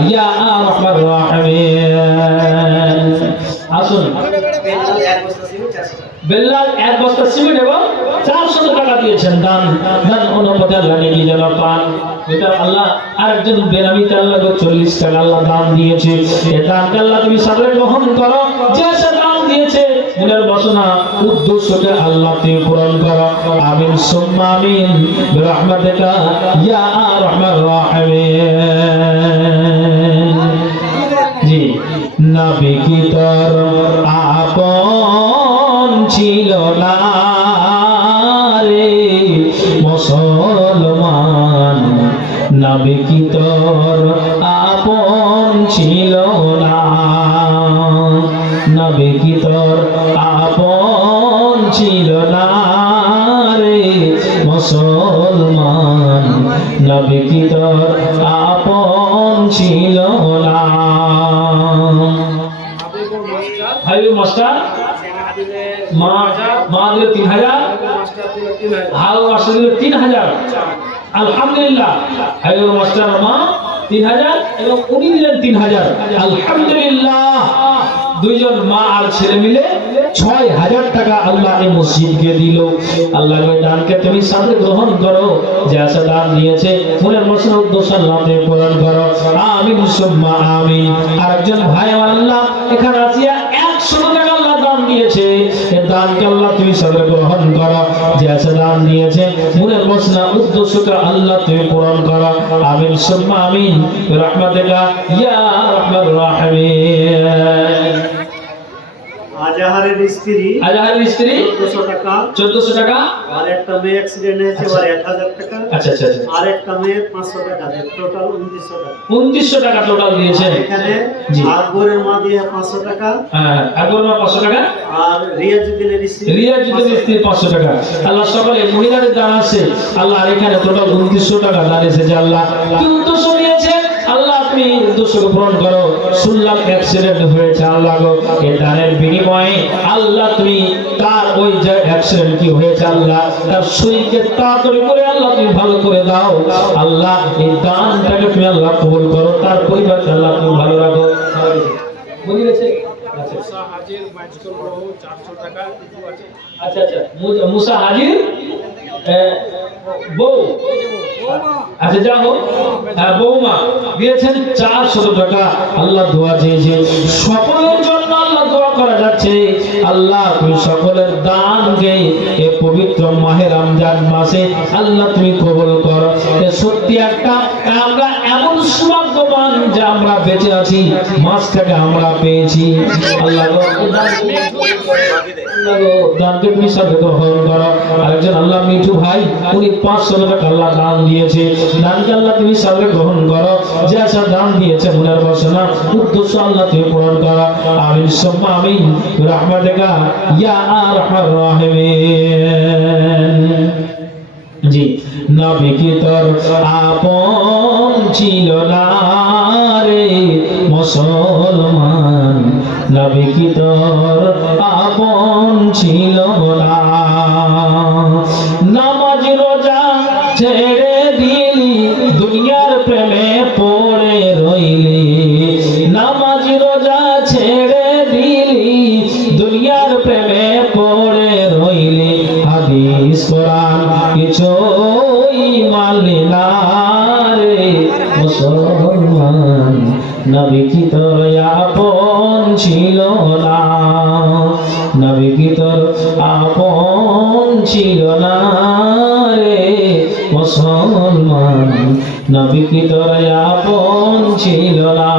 ইয়া আরহামার রাহিমিন। আসুন, বেল্লাল 1 বস্তা সিমেন্ট এবং 400 টাকা দিয়েছেন দান অনুমতি আল্লাহ নিয়ে যেন পান। এটা আল্লাহ আরেকজন বেনামিতে আল্লাহ 40 টাকা আল্লাহ দান দিয়েছে। এই দানকে আল্লাহ তুমি সাদরে গ্রহণ করো। যে সে দান দিয়েছে মনের বাসনা উদ্দেশ্যকে আল্লাহ তুমি পূরণ করো। আমিন সুম্মা আমিন বিরহমাতিকা ইয়া আরহামার রাহিমিন। জি, নবী কি তোর আপন ছিল না রে মুসলমান, নবী কি তোর আপন ছিল না, নবী কি তোর আপন ছিল না রে মুসলমান, নবী কি তোর আপন ছিল না। হাবিবুর মাস্টার মা দিল 3000, হাবিবুর মাস্টার দিল 3000। আলহামদুলিল্লাহ, হাবিবুর মাস্টার মা 3000 এবং উনি দিলেন 3000। আলহামদুলিল্লাহ, দুইজন মা আর ছেলে মিলে 6000 টাকা আল্লাহ এই মসজিদকে দিল। আল্লাহ এই দানকে তুমি সাথে গ্রহণ করো, যে আশা দান দিয়েছে মনের মনের উদ্দেশ্য আল্লাহ তুমি পূরণ করো। আমিন সুম্মা আমিন। আরেকজন ভাই আমার আল্লাহ এখানে আসিয়া 100 টাকা আল্লাহ দান দিয়েছে, এই দানকে আল্লাহ তুমি সাথে গ্রহণ করো, যে আশা দান দিয়েছে মনের মনের উদ্দেশ্যকে আল্লাহ তুমি পূরণ করো। আমিন সুম্মা আমিন বিরহমাতিকা ইয়া আরহামার রাহিমিন। আজহারের স্ত্রী 1400 টাকা, 1400 টাকা। আর একটা মেয়ে অ্যাক্সিডেন্ট হয়েছে, আর 1000 টাকা। আচ্ছা আচ্ছা আচ্ছা। আর একটা মেয়ে 500 টাকা, টোটাল 2900 টাকা। 2900 টাকা টোটাল দিয়েছেন। এখানে জি। আকবরের মা দিয়ে 500 টাকা, হ্যাঁ, আকবর মা 500 টাকা, আর রিয়াজউদ্দিনের স্ত্রী রিয়াজুদ্দিন স্ত্রী 500 টাকা। আল্লাহ সকলে মহিলাদের দান আছে আল্লাহ, আর এখানে টোটাল 2900 টাকা দান এসেছে আল্লাহ। কি উদ্দেশ্য নিয়েছে আল্লাহ তুমি উদ্দেশ্যকে পূরণ করো। শুনলাম অ্যাক্সিডেন্ট হয়েছে আল্লাহ গো, এই দানের বিনিময়ে আল্লাহ তুমি তার ওই যে অ্যাক্সিডেন্ট কি হয়েছে আল্লাহ, তার শরীরকে তাড়াতাড়ি করে আল্লাহ তুমি ভালো করে দাও আল্লাহ। এই দানটাকে তুমি আল্লাহ কবুল করো, তার পরিবারকে আল্লাহ তুমি ভালো রাখো। বুঝে গেছে? আচ্ছা আচ্ছা, মুসা হাজির বউ, আচ্ছা যা হোক, বৌমা দিয়েছেন 400 টাকা। আল্লাহ দোয়া চেয়েছে সকলের জন্য, আল্লাহ দোয়া করা যাচ্ছে আল্লাহ তুমি সকলের দানকে এই পবিত্র মাহে রমজান মাসে আল্লাহ তুমি কবুল করো। সত্যি একটা আমরা এমন সৌভাগ্যবান যে আমরা বেঁচে আছি, মাসটাকে আমরা পেয়েছি আল্লাহ গো। দানকে তুমি সাথে গ্রহণ করো। আরেকজন আল্লাহ মিঠু ভাই, উনি 500 টাকা আল্লাহ দান দিয়েছে, দানকে আল্লাহ তুমি সাথে গ্রহণ করো, যে আশা দান দিয়েছে মনের বাসনা উদ্দেশ্য আল্লাহ তুমি পূরণ করো। আমিন সুম্মা আমিন বিরহমাতিকা ইয়া আরহামার রাহিমিন। জি, নবী কি তোর আপন ছিল না রে মুসলমান, নবী কি তোর আপন ছিল না, নামাজ রোজা ছেড়ে দিলি দুনিয়ার প্রেমে পড়ে রইলি, নামাজ রোজা ছেড়ে দিলি দুনিয়ার প্রেমে পড়ে রইলি, হাদিস কোরআন কিছুই মানলি না রে মুসলমান, নবী কি তোর আপন ছিল না, নবী কি তোর আপন ছিল না রে মুসলমান, নবী কি তোর আপন ছিল না।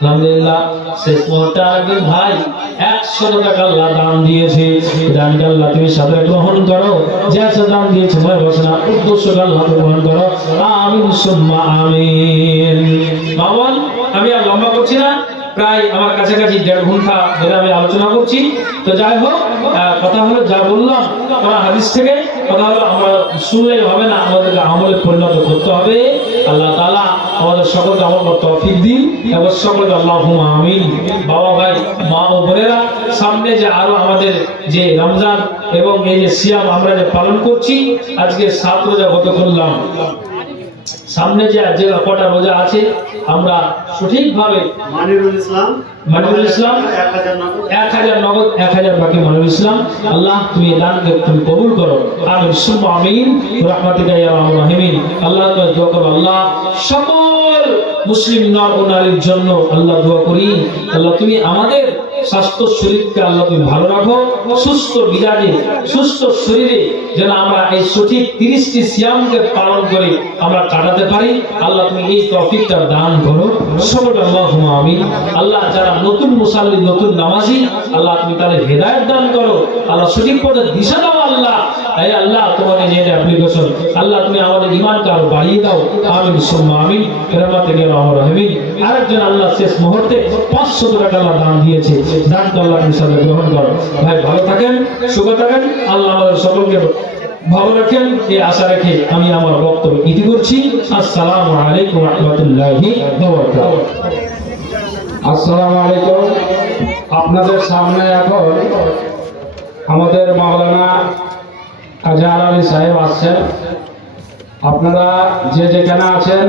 আলহামদুলিল্লাহ, শেষ মুহূর্তে আরেকজন ভাই 100 টাকা আল্লাহ দান দিয়েছে, দানকে আল্লাহ তুমি সাথে গ্রহণ করো, যে আছে দান দিয়েছে মনের বাসনা উদ্দেশ্যকে আল্লাহ তুমি গ্রহণ করো। আমিন সুম্মা আমিন। মামুন, আমি আর লম্বা করছি না, প্রায় আমার কাছাকাছি 1.5 ঘন্টা ধরে আমি আলোচনা করছি। তো যাই হোক, কথা হলো যা বললাম কোরআন হাদিস থেকে, কথা হলো আমরা শুনলেই হবে না, আমাদেরকে আমলে পরিণত করতে হবে। আল্লাহ তাআলা আমাদের সকলকে আমল করতে তৌফিক দিন এবং সকলকে আল্লাহুম্মা আমিন। বাবা ভাই মা ও বোনেরা, সামনে যে আরো আমাদের যে রমজান এবং এই যে সিয়াম আমরা যে পালন করছি, আজকে 7 রোজা গত করলাম, সামনে যে কটা রোজা আছে আমরা সঠিকভাবে মানিরুল ইসলাম 1000 নগদ 1000 বাকি মানিরুল ইসলাম, আল্লাহ তুমি এই দানকে তুমি কবুল করো। আমিন সুম্মা আমিন বিরহমাতিকা ইয়া আরহামার রাহিমিন। আল্লাহ তাআলা দোয়া করো, আল্লাহ সকল মুসলিম নর ও নারীর জন্য আল্লাহ দোয়া করি, আল্লাহ তুমি আমাদের স্বাস্থ্য শরীরকে আল্লাহ তুমি ভালো রাখো, সুস্থ বিরাজে সুস্থ শরীরে যেন আমরা এই সঠিক 30টি সিয়ামকে পালন করে আমরা কাটাতে পারি। আল্লাহ তুমি এই তৌফিকটা দান করো, সকলকে আল্লাহুম্মা আমিন। আল্লাহ যারা নতুন মুসাল্লি নতুন নামাজি, আল্লাহ তুমি তাদের হেদায়েত দান করো, আল্লাহ সঠিক পথে দিশা দাও। আল্লাহ এই আল্লাহ তোমাদের যে অ্যাপ্লিকেশন, আল্লাহ তুমি আমাদের ঈমানকে আরো বাড়িয়ে দাও। আমিন সুম্মা আমিন বিরহমাতিকা ইয়া আরহামার রাহিমিন। আরেকজন আল্লাহ শেষ মুহূর্তে 500 টাকা আল্লাহ দান দিয়েছে, দানটা আল্লাহ তুমি সাথে গ্রহণ করো। ভাই ভালো থাকেন, সুখে থাকেন, আল্লাহ আমাদের সকলকে ভালো রাখেন, এই আশা রেখে আমি আমার বক্তব্য ইতি করছি। আসসালামু আলাইকুম ওয়া রাহমাতুল্লাহি ওয়া বারাকাতুহু। আসসালামু আলাইকুম। আপনাদের সামনে এখন আমাদের মাওলানা আজহার আলী সাহেব আসছেন। আপনারা যে যেখানে আছেন